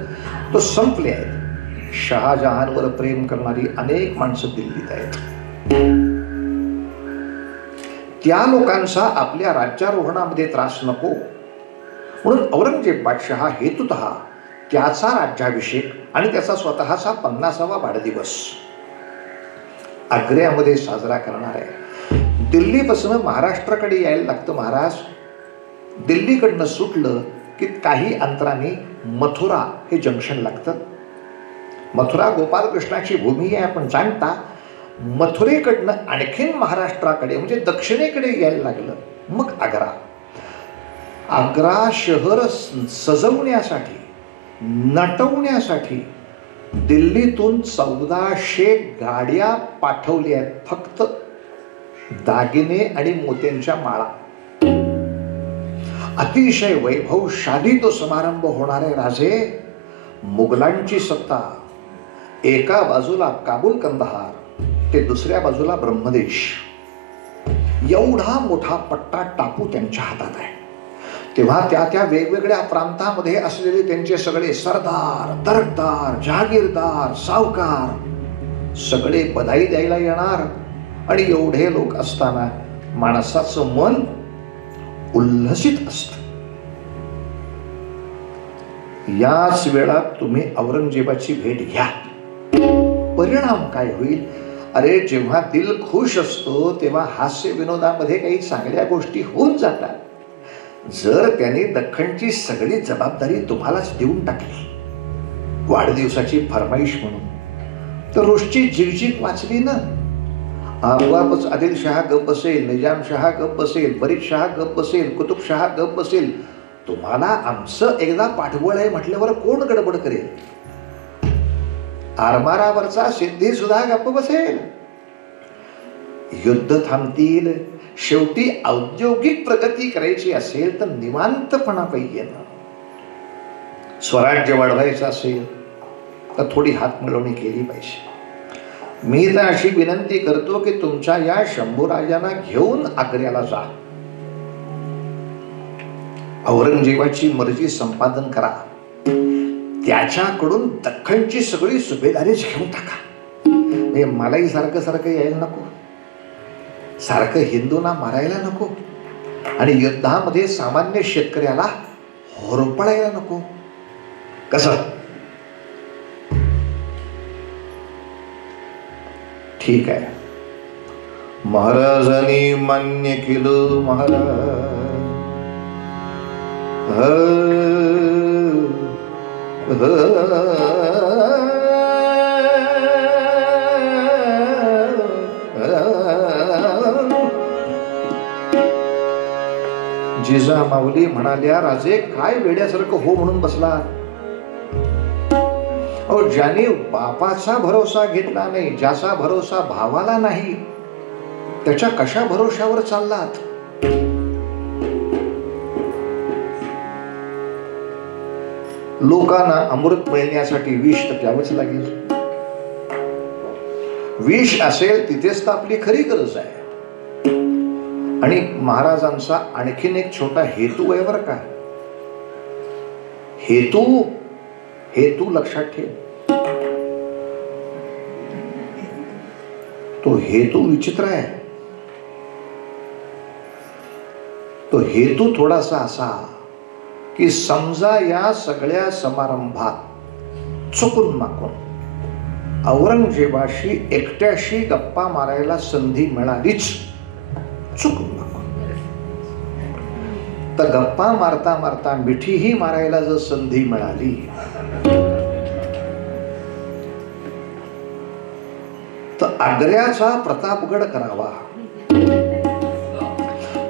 तो संपले आहेत. शहाजहानवर प्रेम करणारी अनेक माणसं दिल्लीत आहेत. त्या लोकांचा आपल्या राज्यारोहणामध्ये त्रास नको म्हणून औरंगजेब बादशहा हेतुतः त्याचा राज्याभिषेक आणि त्याचा स्वतःचा 50वा वाढदिवस आग्र्यामध्ये साजरा करणार आहे. दिल्लीपासून महाराष्ट्राकडे यायला लागतं. महाराज, दिल्लीकडनं सुटलं की काही अंतराने मथुरा हे जंक्शन लागतं. मथुरा गोपालकृष्णाची भूमी आहे, आपण जाणता. मथुरेकडनं आणखीन महाराष्ट्राकडे म्हणजे दक्षिणेकडे यायला लागलं. मग आग्रा. आग्रा शहर सजवण्यासाठी, नटवण्यासाठी दिल्लीतून 1400 गाड्या पाठवल्या आहेत. फक्त दागिने आणि मोत्यांच्या माळा. अतिशय वैभवशाली तो समारंभ होणार आहे. राजे, मुघलांची सत्ता एका बाजूला काबूल कंदाहार, ते दुसऱ्या बाजूला ब्रह्मदेश, एवढा मोठा पट्टा टापू त्यांच्या हातात आहे. तेव्हा त्या वेगवेगळ्या प्रांतामध्ये असलेले त्यांचे सगळे सरदार, दर्गदार, जहागीरदार, सावकार सगळे बधाई द्यायला येणार. आणि एवढे लोक असताना माणसाचं मन उल्हसित असत. याच वेळा तुम्ही औरंगजेबाची भेट घ्या. परिणाम काय होईल? अरे, जेव्हा दिल खुश असतो तेव्हा हास्य विनोदामध्ये काही चांगल्या गोष्टी होऊन जातात. जर त्याने दख्खनची सगळी जबाबदारी तुम्हालाच देऊन टाकली वाढदिवसाची फरमाईश म्हणून, तर रोजची झिकझिक वाचली ना. आपोआपच आदिलशहा गप बसेल, निजामशहा गप बसेल, बरीदशहा गप बसेल, कुतुबशहा गप बसेल. तुम्हाला आमचं एकदा पाठबळ आहे म्हटल्यावर कोण गडबड करेल? आरमारावरचा सिद्धी सुद्धा गप्प बसेल. युद्ध थांबतील. शेवटी औद्योगिक प्रगती करायची असेल तर निवांतपणा पाहिजे ना. स्वराज्य वाढवायचं असेल तर थोडी हातमिळवणी केली पाहिजे. मी तर अशी विनंती करतो की तुमच्या या शंभूराजांना घेऊन आग्र्याला जा. औरंगजेबाची मर्जी संपादन करा. त्याच्याकडून दख्खनची सगळी सुभेदारीच घेऊन टाका. मलाही सारखं सारखं यायला नको, सारखं हिंदूंना मारायला नको, आणि युद्धामध्ये सामान्य शेतकऱ्याला होरपळायला नको. कसं? ठीक आहे, महाराजांनी मान्य केलं. महाराज जिजामाऊली म्हणाल्या, राजे काय वेड्यासारखं हो म्हणून बसला? अहो, ज्याने बापाचा भरोसा घेतला नाही, ज्याचा भरोसा भावाला नाही, त्याच्या कशा भरोशावर चाललात? लोकांना अमृत मिळण्यासाठी विष तर प्यावंच लागेल. विष असेल तिथेच तर आपली खरी गरज आहे. आणि महाराजांचा आणखीन एक छोटा हेतू आहे बरं का. हेतू लक्षात ठेव. तो हेतू विचित्र आहे. तो हेतू थोडासा असा की समजा या सगळ्या समारंभात चुकून माकून औरंगजेबाशी एकट्याशी गप्पा मारायला संधी मिळालीच, चुकून माकून, तर गप्पा मारता मारता मिठीही मारायला जर संधी मिळाली तर आग्र्याचा प्रतापगड करावा.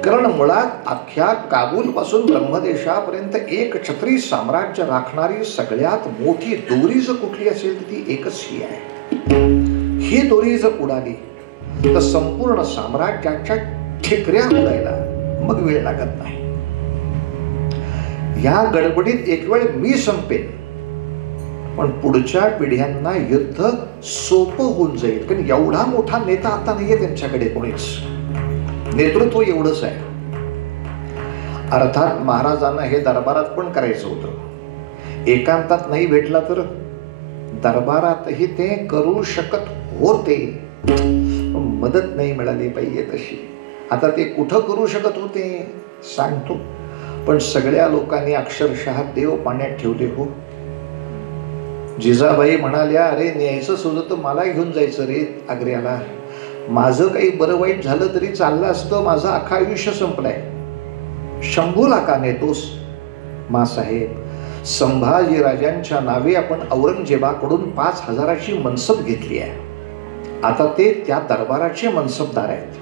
कारण मुळात अख्ख्या काबूल पासून ब्रह्मदेशापर्यंत एक छत्री साम्राज्य राखणारी सगळ्यात मोठी दोरी जर कुठली असेल तर ती एकच ही आहे. ही दोरी जर उडाली तर संपूर्ण साम्राज्याच्या ठिकऱ्या उडायला मग वेळ लागत नाही. या गडबडीत एक वेळ मी संपेन, पण पुढच्या पिढ्यांना युद्ध सोपं होऊन जाईल. कारण एवढा मोठा नेता आता नाहीये त्यांच्याकडे कोणीच. नेतृत्व एवढंच आहे. अर्थात महाराजांना हे दरबारात पण करायचं होतं. एकांतात नाही भेटला तर दरबारातही ते करू शकत होते, मदत नाही मिळाली पाहिजे तशी. आता ते कुठं करू शकत होते सांगतो, पण सगळ्या लोकांनी अक्षरशः देव पाण्यात ठेवले हो. जिजाबाई म्हणाल्या, अरे न्यायचंच होतं तर मला घेऊन जायचं रे आग्र्याला. माझं काही बरं वाईट झालं तरी चाललं असतं, माझं अख्खं आयुष्य संपलंय. शंभूला का नेतोस? मासाहेब, संभाजी राजांच्या नावे आपण औरंगजेबाकडून 5,000ची मनसब घेतली आहे. आता ते त्या दरबाराचे मनसबदार आहेत.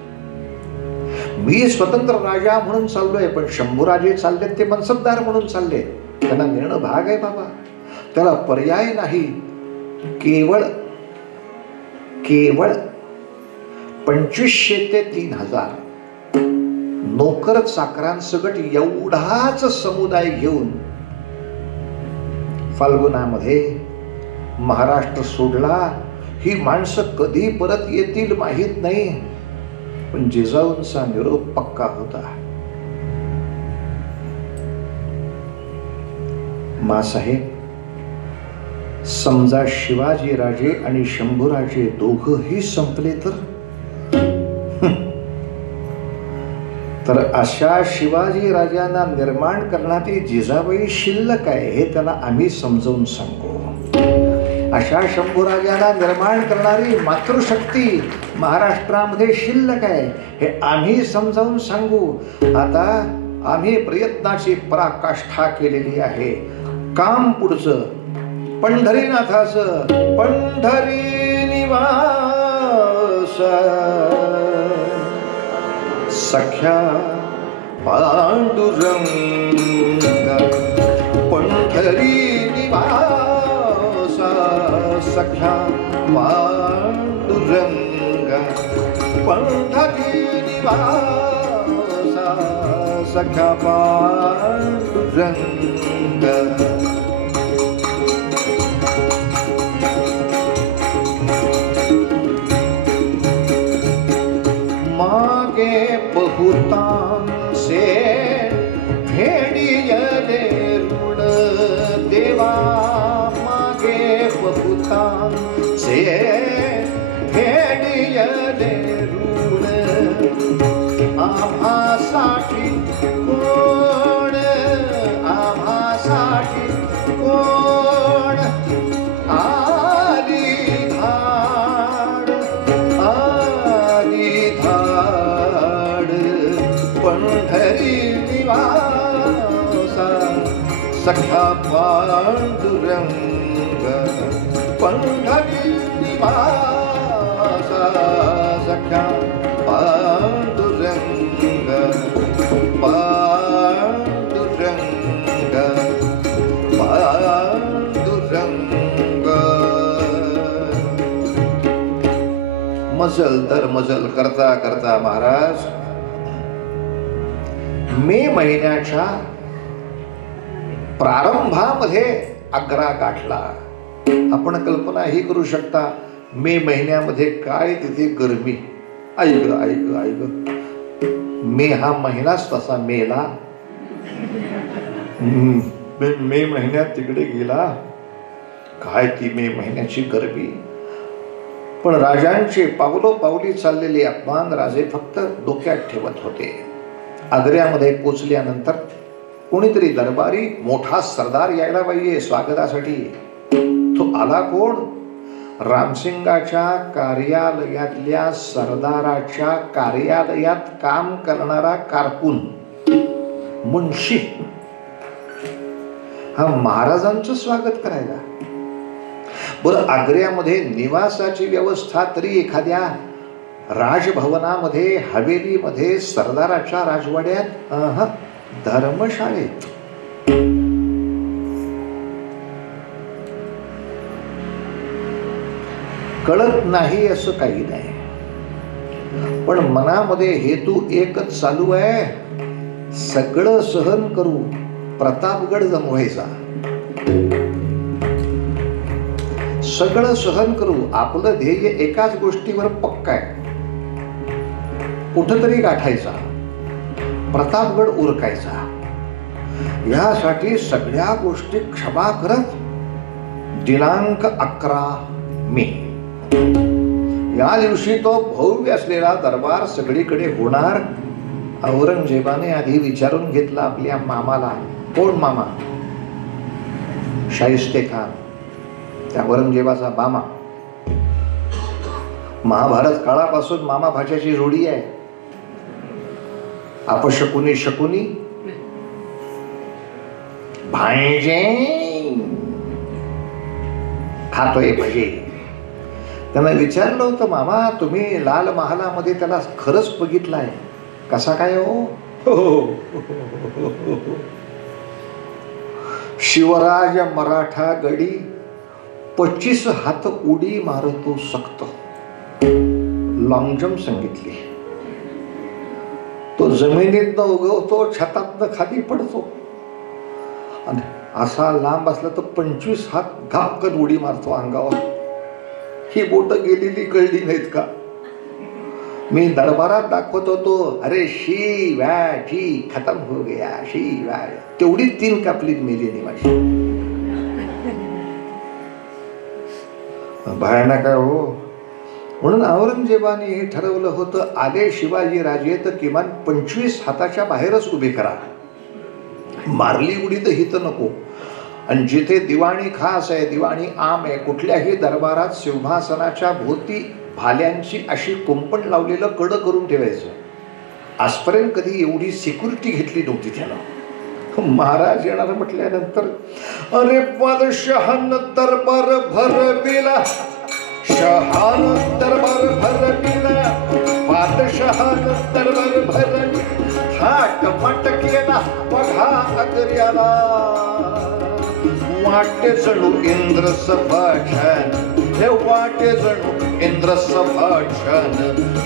मी स्वतंत्र राजा म्हणून चाललोय, पण शंभूराजे चाललेत ते मनसबदार म्हणून चालले. त्यांना नेणं भाग आहे बाबा, त्याला पर्याय नाही. केवळ 2500 ते 3000 नोकर चाकरांसकट एवढाच समुदाय घेऊन फाल्गुनामध्ये महाराष्ट्र सोडला. ही माणसं कधी परत येतील माहीत नाही, पण जिजाऊंचा निरोप पक्का होता. मासाहेब, समजा शिवाजी राजे आणि शंभूराजे दोघंही संपले तर अशा शिवाजी राजांना निर्माण करणारी जिजाबाई शिल्लक आहे हे त्याला आम्ही समजावून सांगू. अशा शंभूराजांना निर्माण करणारी मातृशक्ती महाराष्ट्रामध्ये शिल्लक आहे हे आम्ही समजावून सांगू. आता आम्ही प्रयत्नाची पराकाष्ठा केलेली आहे. काम पुढचं पंढरीनाथाचं. पंढरी निवास सख्या पांडुरंग, पंढरी निवास सख्या पांडुरंग, पंढरी निवास सख्या पांडुरंग. बहुतां से भेड़ियले ऋण देवा, मागे बहुतां से भेड़ियले ऋण. आम्हासाठी कोण, आम्हासाठी कोण आली धाड, आली धाड. पंढरी निवासा सख्या पांडुरंग, पंढरी निवासा सख्या पांडुरंग, पांडुरंग, पांडुरंग. मजल दर मजल करता करता महाराज मे महिन्याच्या प्रारंभामध्ये आग्रा गाठला. आपण कल्पना ही करू शकता, मे महिन्यामध्ये काय तिथे गरमी. ऐक ऐक ऐक, मे हा महिनाच तसा मेला. मे महिन्यात तिकडे गेला, काय ती मे महिन्याची गरमी. पण राजांचे पावलोपावली चाललेले अपमान राजे फक्त डोक्यात ठेवत होते. आग्र्यामध्ये पोचल्यानंतर कोणीतरी दरबारी मोठा सरदार यायला पाहिजे स्वागतासाठी. तो आला कोण? रामसिंगाच्या कार्यालयातल्या सरदाराच्या कार्यालयात काम करणारा कारकून मुन्शी, हा महाराजांचं स्वागत करायला. बरं, आग्र्यामध्ये निवासाची व्यवस्था तरी एखाद्या राजभवनामध्ये, हवेलीमध्ये, सरदाराच्या राजवाड्यात, धर्मशाळेत. कळत नाही असं काही नाही, पण मनामध्ये हेतू एकच चालू आहे, सगळं सहन करू, प्रतापगड जमवायचा. सगळं सहन करू, आपलं ध्येय एकाच गोष्टीवर पक्का आहे, कुठंतरी गाठायचा, प्रतापगड उरकायचा. यासाठी सगळ्या गोष्टी क्षमा करत दिनांक 11 मे या दिवशी तो भव्य असलेला दरबार सगळीकडे होणार. औरंगजेबाने आधी विचारून घेतला आपल्या मामाला. कोण मामा? शाहिस्ते खान, त्या औरंगजेबाचा मामा. महाभारत काळापासून मामा भाच्याची जोडी आहे. अपशकुनी शकुनी भांजे खातोय भजे. त्यांना विचारलं होतं, मामा तुम्ही लाल महालामध्ये त्याला खरंच बघितलाय? कसा काय हो? शिवराज मराठा गडी 25 हात उडी मारतो सक्त. लॉंग जम्प सांगितली. तो जमिनीतनं उगवतो, छतातनं खाली पडतो, आणि असा लांब असला तर 25 हात घापकन उडी मारतो अंगावर. ही बोट गेलेली कळली नाहीत का? मी दरबारात दाखवत होतो, अरे शिवाजी खतम हो गया शिवाजी. तेवढी 3 कापलीत मेली नाही माझी. भयानक आहे हो. म्हणून औरंगजेबाने हे ठरवलं होतं, आले शिवाजी राजे तर किमान 25 हाताच्या बाहेरच उभे करा. मारली उडी तर हित नको. आणि जिथे दिवाणी खास आहे, दिवाणी आम आहे, कुठल्याही दरबारात सिंहासनाच्या भोवती भाल्यांची अशी कुंपण लावलेलं कडं करून ठेवायचं. आजपर्यंत कधी एवढी सिक्युरिटी घेतली नव्हती त्याला. महाराज येणार म्हटल्यानंतर, अरे बादशहान दरबार भरविला, शहान दरबार भरविला, बादशहान दरबार भरविला, थाट मटकेला बघा आग्र्याला, वाटे जणू इंद्र सभाषण, हे वाटे जणू इंद्र सभाषण,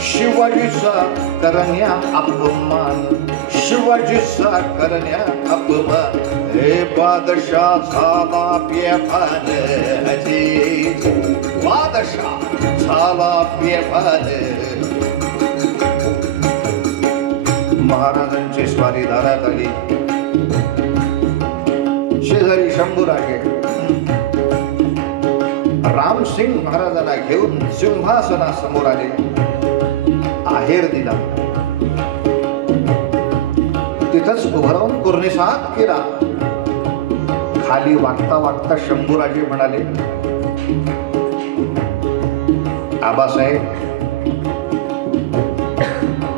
शिवाजीचा करण्या अपमान, शिवाजीचा करण्या अपमान, हे बादशाह झाला बेभान, बादशाह झाला बेभान. महाराजांची स्वारी दारात आली. शेजारी शंभूराजे रामसिंग महाराजांना घेऊन सिंहासनासमोर आले. आहेर दिला. तिथंच उभं राहून कुर्निसात केला. खाली वागता वागता शंभूराजे म्हणाले, आबासाहेब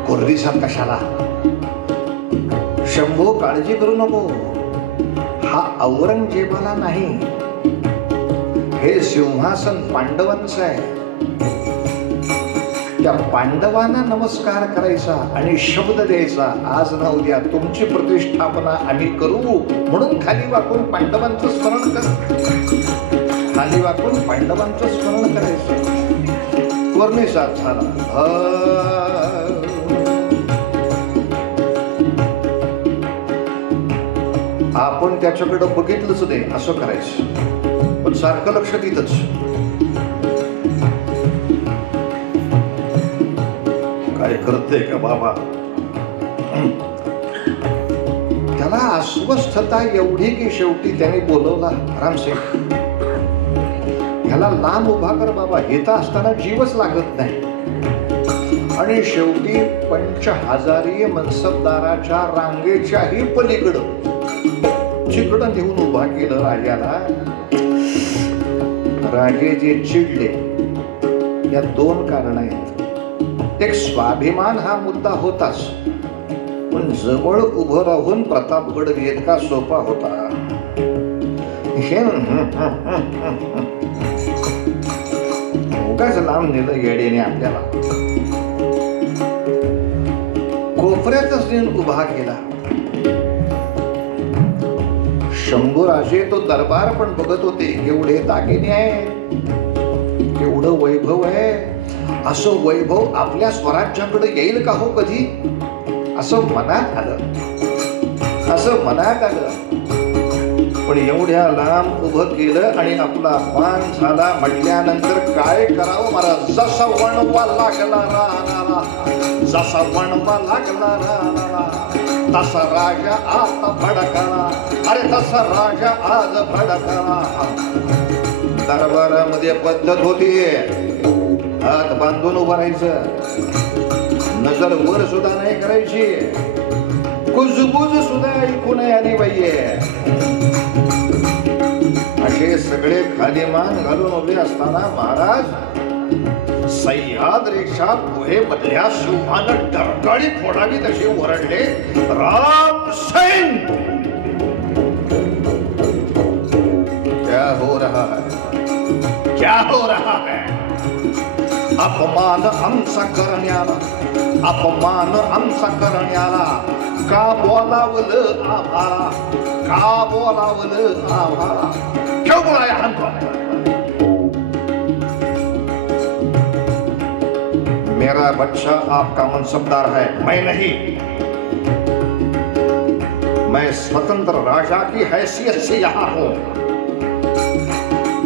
कुर्निसात कशाला? शंभू काळजी करू नको, हा औरंगजेबाला नाही, हे सिंहासन पांडवांचं आहे. त्या पांडवांना नमस्कार करायचा आणि शब्द द्यायचा, आज ना उद्या तुमची प्रतिष्ठापना आम्ही करू. म्हणून खाली वाकून पांडवांचं स्मरण कर. खाली वाकून पांडवांचं स्मरण करायचं. वर्णिसात झाला. आपण त्याच्याकडं बघितलंच नाही असं करायचं, पण सारखं लक्ष देतच. करते का बाबा? त्याला अस्वस्थता एवढी की शेवटी त्याने बोलवला, रामसिंग ह्याला लांब उभा कर बाबा, इथं असताना जीवच लागत नाही. आणि शेवटी 5,000 मनसबदाराच्या रांगेच्याही पलीकडं चिकडं नेऊन उभा केलं राजाला. राजे जे चिडले या 2 कारण आहेत. एक, स्वाभिमान हा मुद्दा होताच, पण जवळ उभं राहून प्रतापगड इतका सोपा होता. हे उगाच लांब नेलं येडेने आपल्याला. कोपऱ्यातच नेऊन उभा केला. शंभूराजे तो दरबार पण बघत होते. एवढे दागिने आहेत, एवढं वैभव आहे, असं वैभव आपल्या स्वराज्याकडे येईल का हो कधी? असं मनात आलं. पण एवढ्या लांब उभं केलं आणि आपला मान झाला म्हटल्यानंतर काय करावं महाराज? जसा वणवा लागला राहणारा, जसा वणवा लागला राहणारा, तसा राजा आता भडकला. अरे तसा राजा आज भडकला. दरबारामध्ये पद्धत होती, हात बांधून उभं राहायचं, नजर वर सुद्धा नाही करायची, कुजबुज सुद्धा ऐकू नये आली पाहिजे. असे सगळे खाली मान घालून उभे असताना महाराज सह्याद्रीच्या गुहेमधल्या सिंहानं डरकाळी फोडावी तसे ओरडले, रामसिंग क्या हो रहा है, क्या हो रहा है? अपमान आमचा करण्याला, अपमान आमचा करण्याला का बोलावलं आम्हाला, का बोलावलं आम्हाला? क्यों बुलाया हमको? मेरा बच्चा आपका मनसबदार है, मैं नहीं. मैं स्वतंत्र राजा की हैसियत से यहाँ हूं,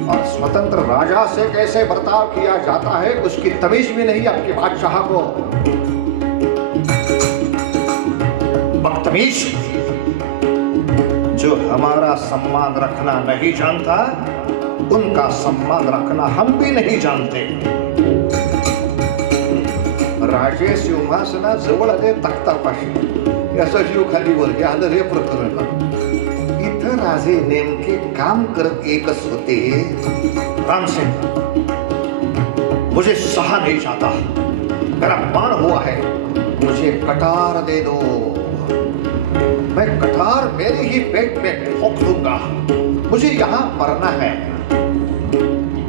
और स्वतंत्र राजा से कैसे बर्ताव किया जाता है उसकी तमीज भी नहीं आपके बादशाह को. बदतमीज, जो हमारा सम्मान रखना नहीं जानता उनका सम्मान रखना हम भी नहीं जानते. राजे सिंहासना जवळ आले तख्तापाशी, याचा जीव खाली वर आलं रे प्रकरण. इथं राजे नेमके काम करत एकच होते, रामसिंग मुझे सहा नहीं जाता, मेरा मान हुआ है, मुझे कटार दे दो, मैं कटार मेरे ही पेट में ठोक दूंगा, मुझे यहां मरना है.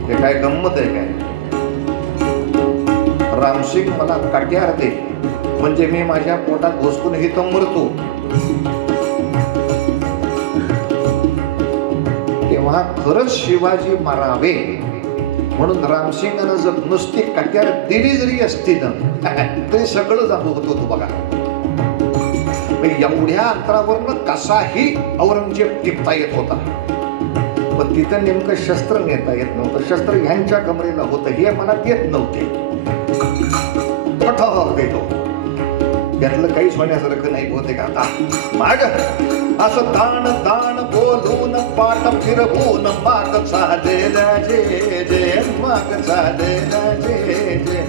हे काय गंमत आहे काय? रामसिंग मला कट्यार दे म्हणजे मी माझ्या पोटात घुसकून इथं मरतो. तेव्हा खरंच शिवाजी मरावे म्हणून रामसिंगानं जर नुसती कट्यार दिली जरी असती ना तरी सगळं जाऊ होत होतं बघा. एवढ्या अंतरावरनं कसाही औरंगजेब टिपता येत होता, पण तिथं नेमकं शस्त्र नेता येत नव्हतं. शस्त्र ह्यांच्या कमरेला होतं हे मनात येत नव्हते. कठोर देतो यातलं काहीच होण्यासारखं नाही होते का? आता माग असं दान दान बोलून पाठ फिरवून माग चालेला जे जे, माग चालेला जे जे.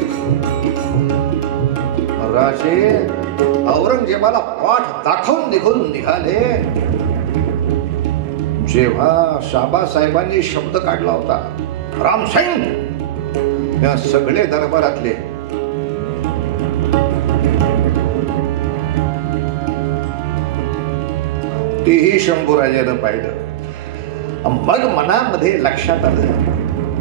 राजे औरंगजेबाला पाठ दाखवून निघून निघाले. जेव्हा शाबासाहेबांनी शब्द काढला होता रामसिंग, या सगळे दरबारातले तेही शंभूराजानं पाहिलं. मग मनामध्ये लक्षात आलं,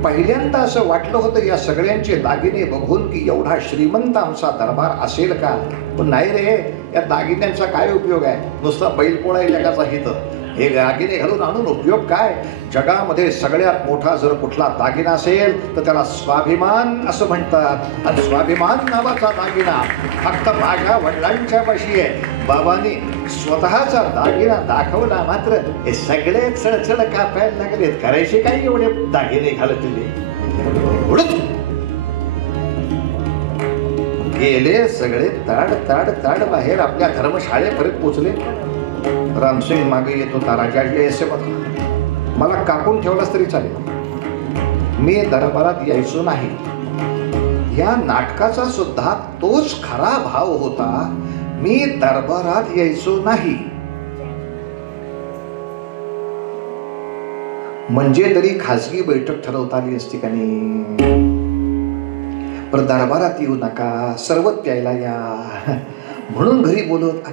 पहिल्यांदा असं वाटलं होतं या सगळ्यांचे दागिने बघून की एवढा श्रीमंत आमचा दरबार असेल का? पण नाही रे, या दागिन्यांचा काय उपयोग आहे? नुसता बैलपोळा जगाचा हित. हे दागिने घालून आणून उपयोग काय? जगामध्ये सगळ्यात मोठा जर कुठला दागिना असेल तर त्याला स्वाभिमान असं म्हणतात. आणि स्वाभिमान नावाचा दागिना फक्त माझ्या वडिलांच्या पाशी आहे. बाबांनी स्वतःचा दागिना दाखवला मात्र हे सगळे चळचळ कापायला लागलेत. करायचे काही एवढे दागिने घालत दिले? गेले सगळे ताड ताड ताड बाहेर आपल्या धर्मशाळेपर्यंत पोचले. रामसिंग मागे येत होता. राजाजी असे बघा, मला कापून ठेवलास तरी चालेल, मी दरबारात यायचो नाही. या नाटकाचा सुद्धा तोच खरा भाव होता, मी दरबारात यायचो नाही. म्हणजे तरी खासगी बैठक ठरवता आली असती का नाही? पण दरबारात येऊ नका, सर्वत प्यायला या म्हणून घरी बोलवत.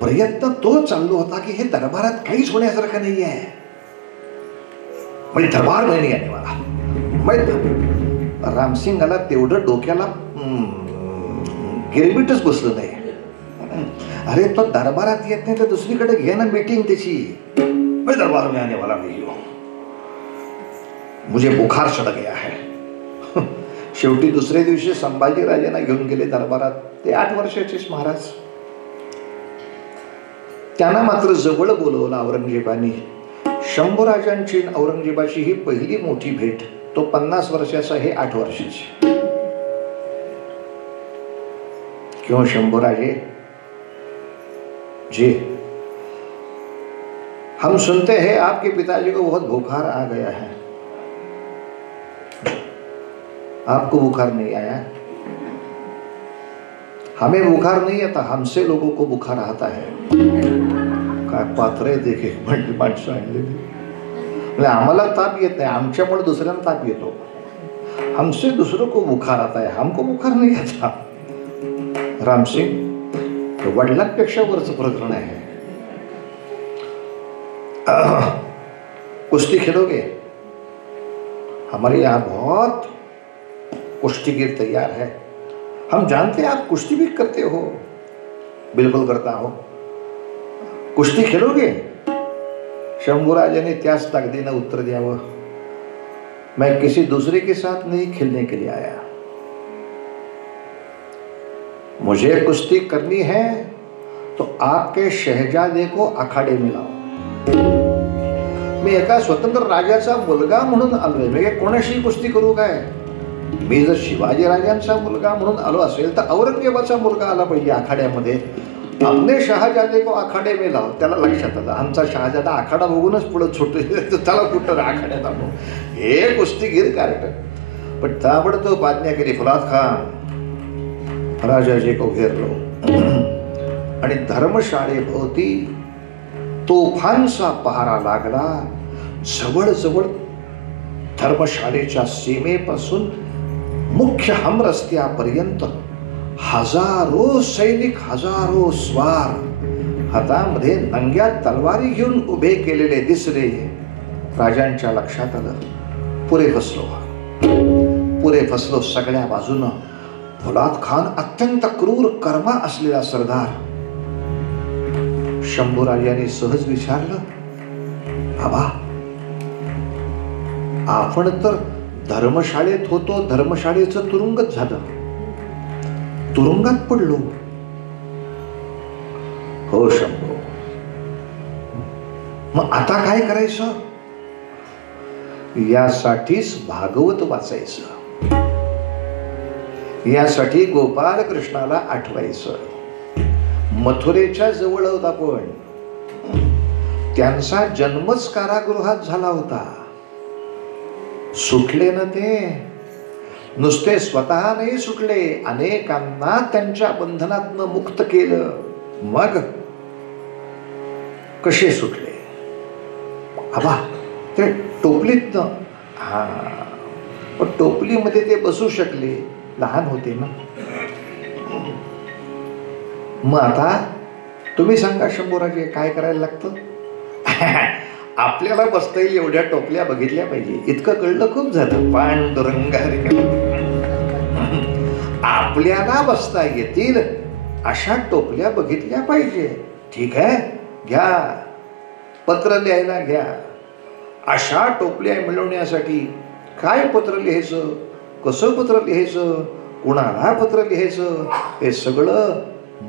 प्रयत्न तो चालू होता की हे दरबारात काहीच होण्यासारखं नाही आहे. म्हणजे दरबार नाही आहे मला. रामसिंगाला तेवढं डोक्याला गिरमिटच बसलं नाही. अरे तो दरबारात येत नाही तर दुसरीकडे घे ना मीटिंग त्याची. दरबार में आने वाला नहीं हो, मुझे बुखार चढ़ गया है. शेवटी दुसऱ्या दिवशी संभाजी राजांना घेऊन गेले दरबारात. ते 8 वर्षाचेच महाराज. त्यांना मात्र जवळ बोलवलं औरंगजेबाने. शंभूराजांची औरंगजेबाची ही पहिली मोठी भेट. तो 50 वर्षाचा, हे 8 वर्षाचे. क्यों शंभूराजे जी, हम सुनते हैं आपके पिताजी को बहुत बुखार आ गया है. आपको बुखार नहीं आया? हमें बुखार नहीं आता, हमसे लोगों को बुखार आता है. काय पात्र आहे देखे माणसं आणलेली. म्हणजे आम्हाला ताप येत नाही, आमच्यामुळे दुसऱ्यांना ताप येतो. हमसे दूसरों को बुखार आता है, हमको बुखार नहीं आता. रामसिंग वडिलांपेक्षा वरचं प्रकरण आहे. कुश्ती खेलोगे? हमारे यहाँ बहुत कुश्तीगीर तैयार है. हम जानते हैं आप कुश्ती भी करते हो. बिल्कुल करता हो. कुश्ती खेलोगे? शंभूराजाने त्याच ताकदीने उत्तर द्यावं, मैं किसी दूसरे के साथ नहीं खेलने के लिए आया. मुझे कुश्ती करनी है तो आपके शहजादे को अखाडे में लाओ. मी एका स्वतंत्र राजाचा मुलगा म्हणून आलोय. मी कोणाशी कुस्ती करू काय? मी जर शिवाजी राजांचा मुलगा म्हणून आलो असेल तर औरंगजेबाचा मुलगा आला पाहिजे आखाड्यामध्ये. अपने शहाजादे को आखाडे में लाव. त्याला लक्षात आलं आमचा शहाजादा आखाडा बघूनच पुढे छोटे, त्याला कुठं आखाड्यात आणू. हे कुस्तीगीर कार्ट. पण ताबडतोब बातम्या केली. फुलाद खान राजाजी को घेरलो आणि धर्मशाळेभोवती तोफांचा पहारा लागला. जवळजवळ धर्मशाळेच्या सीमेपासून मुख्य हमरस्त्यापर्यंत हजारो सैनिक, हजारो स्वार हातामध्ये नंग्या तलवारी घेऊन उभे केलेले दिसले. राजांच्या लक्षात आलं, पुरे फसलो. सगळ्या बाजूनं फुलाद खान अत्यंत क्रूर कर्मा असलेला सरदार. शंभूराजांनी सहज विचारलं, बाबा आपण तर धर्मशाळेत होतो, धर्मशाळेचं तुरुंगच झालं, तुरुंगात पडलो. हो शंभू, मग आता काय करायचं? यासाठीच भागवत वाचायचं, यासाठी गोपाल कृष्णाला आठवायचं. मथुरेच्या जवळ होता, पण त्यांचा जन्मच कारागृहात झाला होता. सुटले ना ते. नुसते स्वतः नाही सुटले, अनेकांना त्यांच्या बंधनातनं मुक्त केलं. मग कसे सुटले? आबा ते टोपलीतनं. हा, पण टोपलीमध्ये ते बसू शकले, लहान होते ना. मग आता तुम्ही सांगा शंभूराजे, काय करायला लागतं? आपल्याला बसता येईल एवढ्या टोपल्या बघितल्या पाहिजे, इतकं कळलं खूप झालं. पांडुरंगा आपल्याला बसता येतील अशा टोपल्या बघितल्या पाहिजे. ठीक आहे, घ्या, पत्र लिहायला घ्या. अशा टोपल्या मिळवण्यासाठी काय पत्र लिहायचं, कसं पत्र लिहायचं, कुणाला पत्र लिहायचं, हे सगळं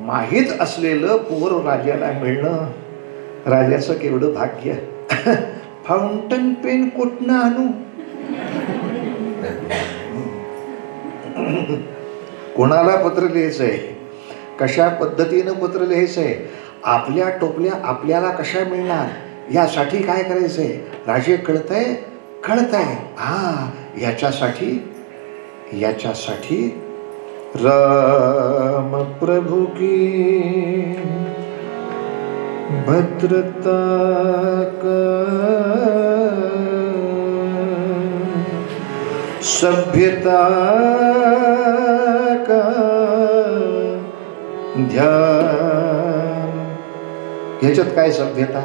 माहीत असलेलं पोर राजाला मिळणं राजाचं केवढं भाग्य. फाउंटन पेन कुठनं आणू? कोणाला पत्र लिहायचंय, कशा पद्धतीनं पत्र लिहायचंय, आपल्या टोपल्या आपल्याला कशा मिळणार, यासाठी काय करायचंय राजे, कळतंय कळतंय. हा, याच्यासाठी राम प्रभु की भद्रता का, सभ्यता का ध्यान. ह्याच्यात काय सभ्यता?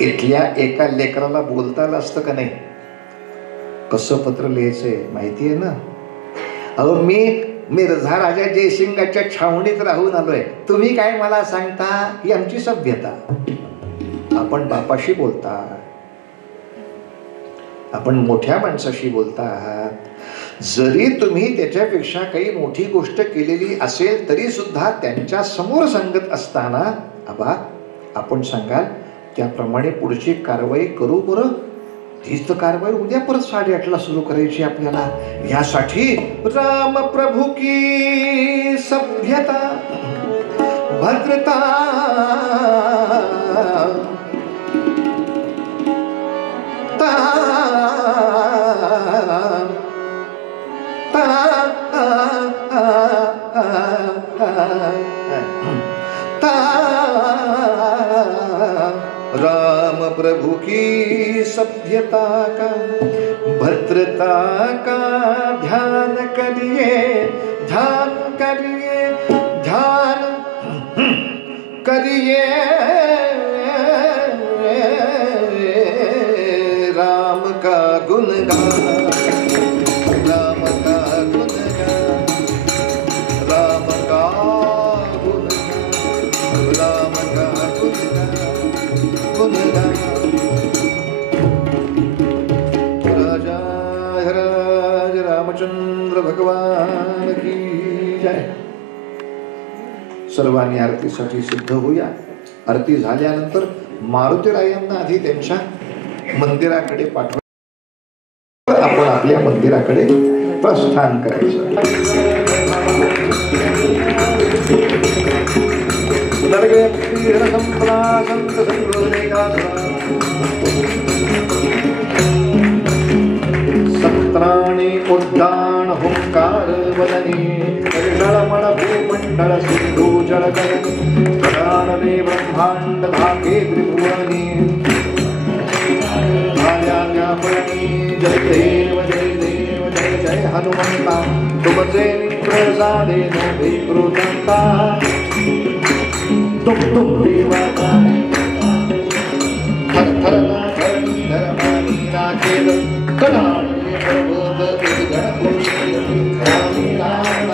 इथल्या एका लेकराला बोलता आलं असतं का नाही? कसं पत्र लिहायचंय माहिती आहे ना? अहो, मी मिर्झा राजा जयसिंगाच्या छावणीत राहून आलोय, तुम्ही काय मला सांगता? ही आमची सभ्यता. आपण बापाशी बोलता, आपण मोठ्या माणसाशी बोलता आहात, जरी तुम्ही त्याच्यापेक्षा काही मोठी गोष्ट केलेली असेल तरी सुद्धा त्यांच्या समोर सांगत असताना आबा आपण सांगाल त्याप्रमाणे पुढची कारवाई करू बरं. तीच तर कारवाई उद्या परत 8:30ला सुरू करायची आपल्याला. यासाठी राम प्रभु की सभ्यता भद्रता ता, राम प्रभु की सभ्यता का भद्रता का ध्यान करिए, ध्यान करिए, ध्यान करिए. राम का गुणगान, राम का गुणगान, राम का गुणगान, राम का गुणगान, गुणगान. राजा राज रामचंद्र भगवान की जय. सर्वांनी आरतीसाठी सिद्ध होऊया. आरती झाल्यानंतर मारुतीरायांना आधी त्यांच्या मंदिराकडे पाठवा, आपण आपल्या मंदिराकडे प्रस्थान करायचं. सत्राणी उड्डाण हुंकार वदनी, जळमळ भूमंडळ सिंधू जलगणी, प्रधानने ब्रह्मांड धाके त्रिभुवनी, जय देव जय देव जय जय हनुमंता, तुमचे प्रसादे नभे कृतंता, तुम देवाता थर थर धरणी धर्मानी राखेल, कलाळे प्रबोध उद्गण रामी राम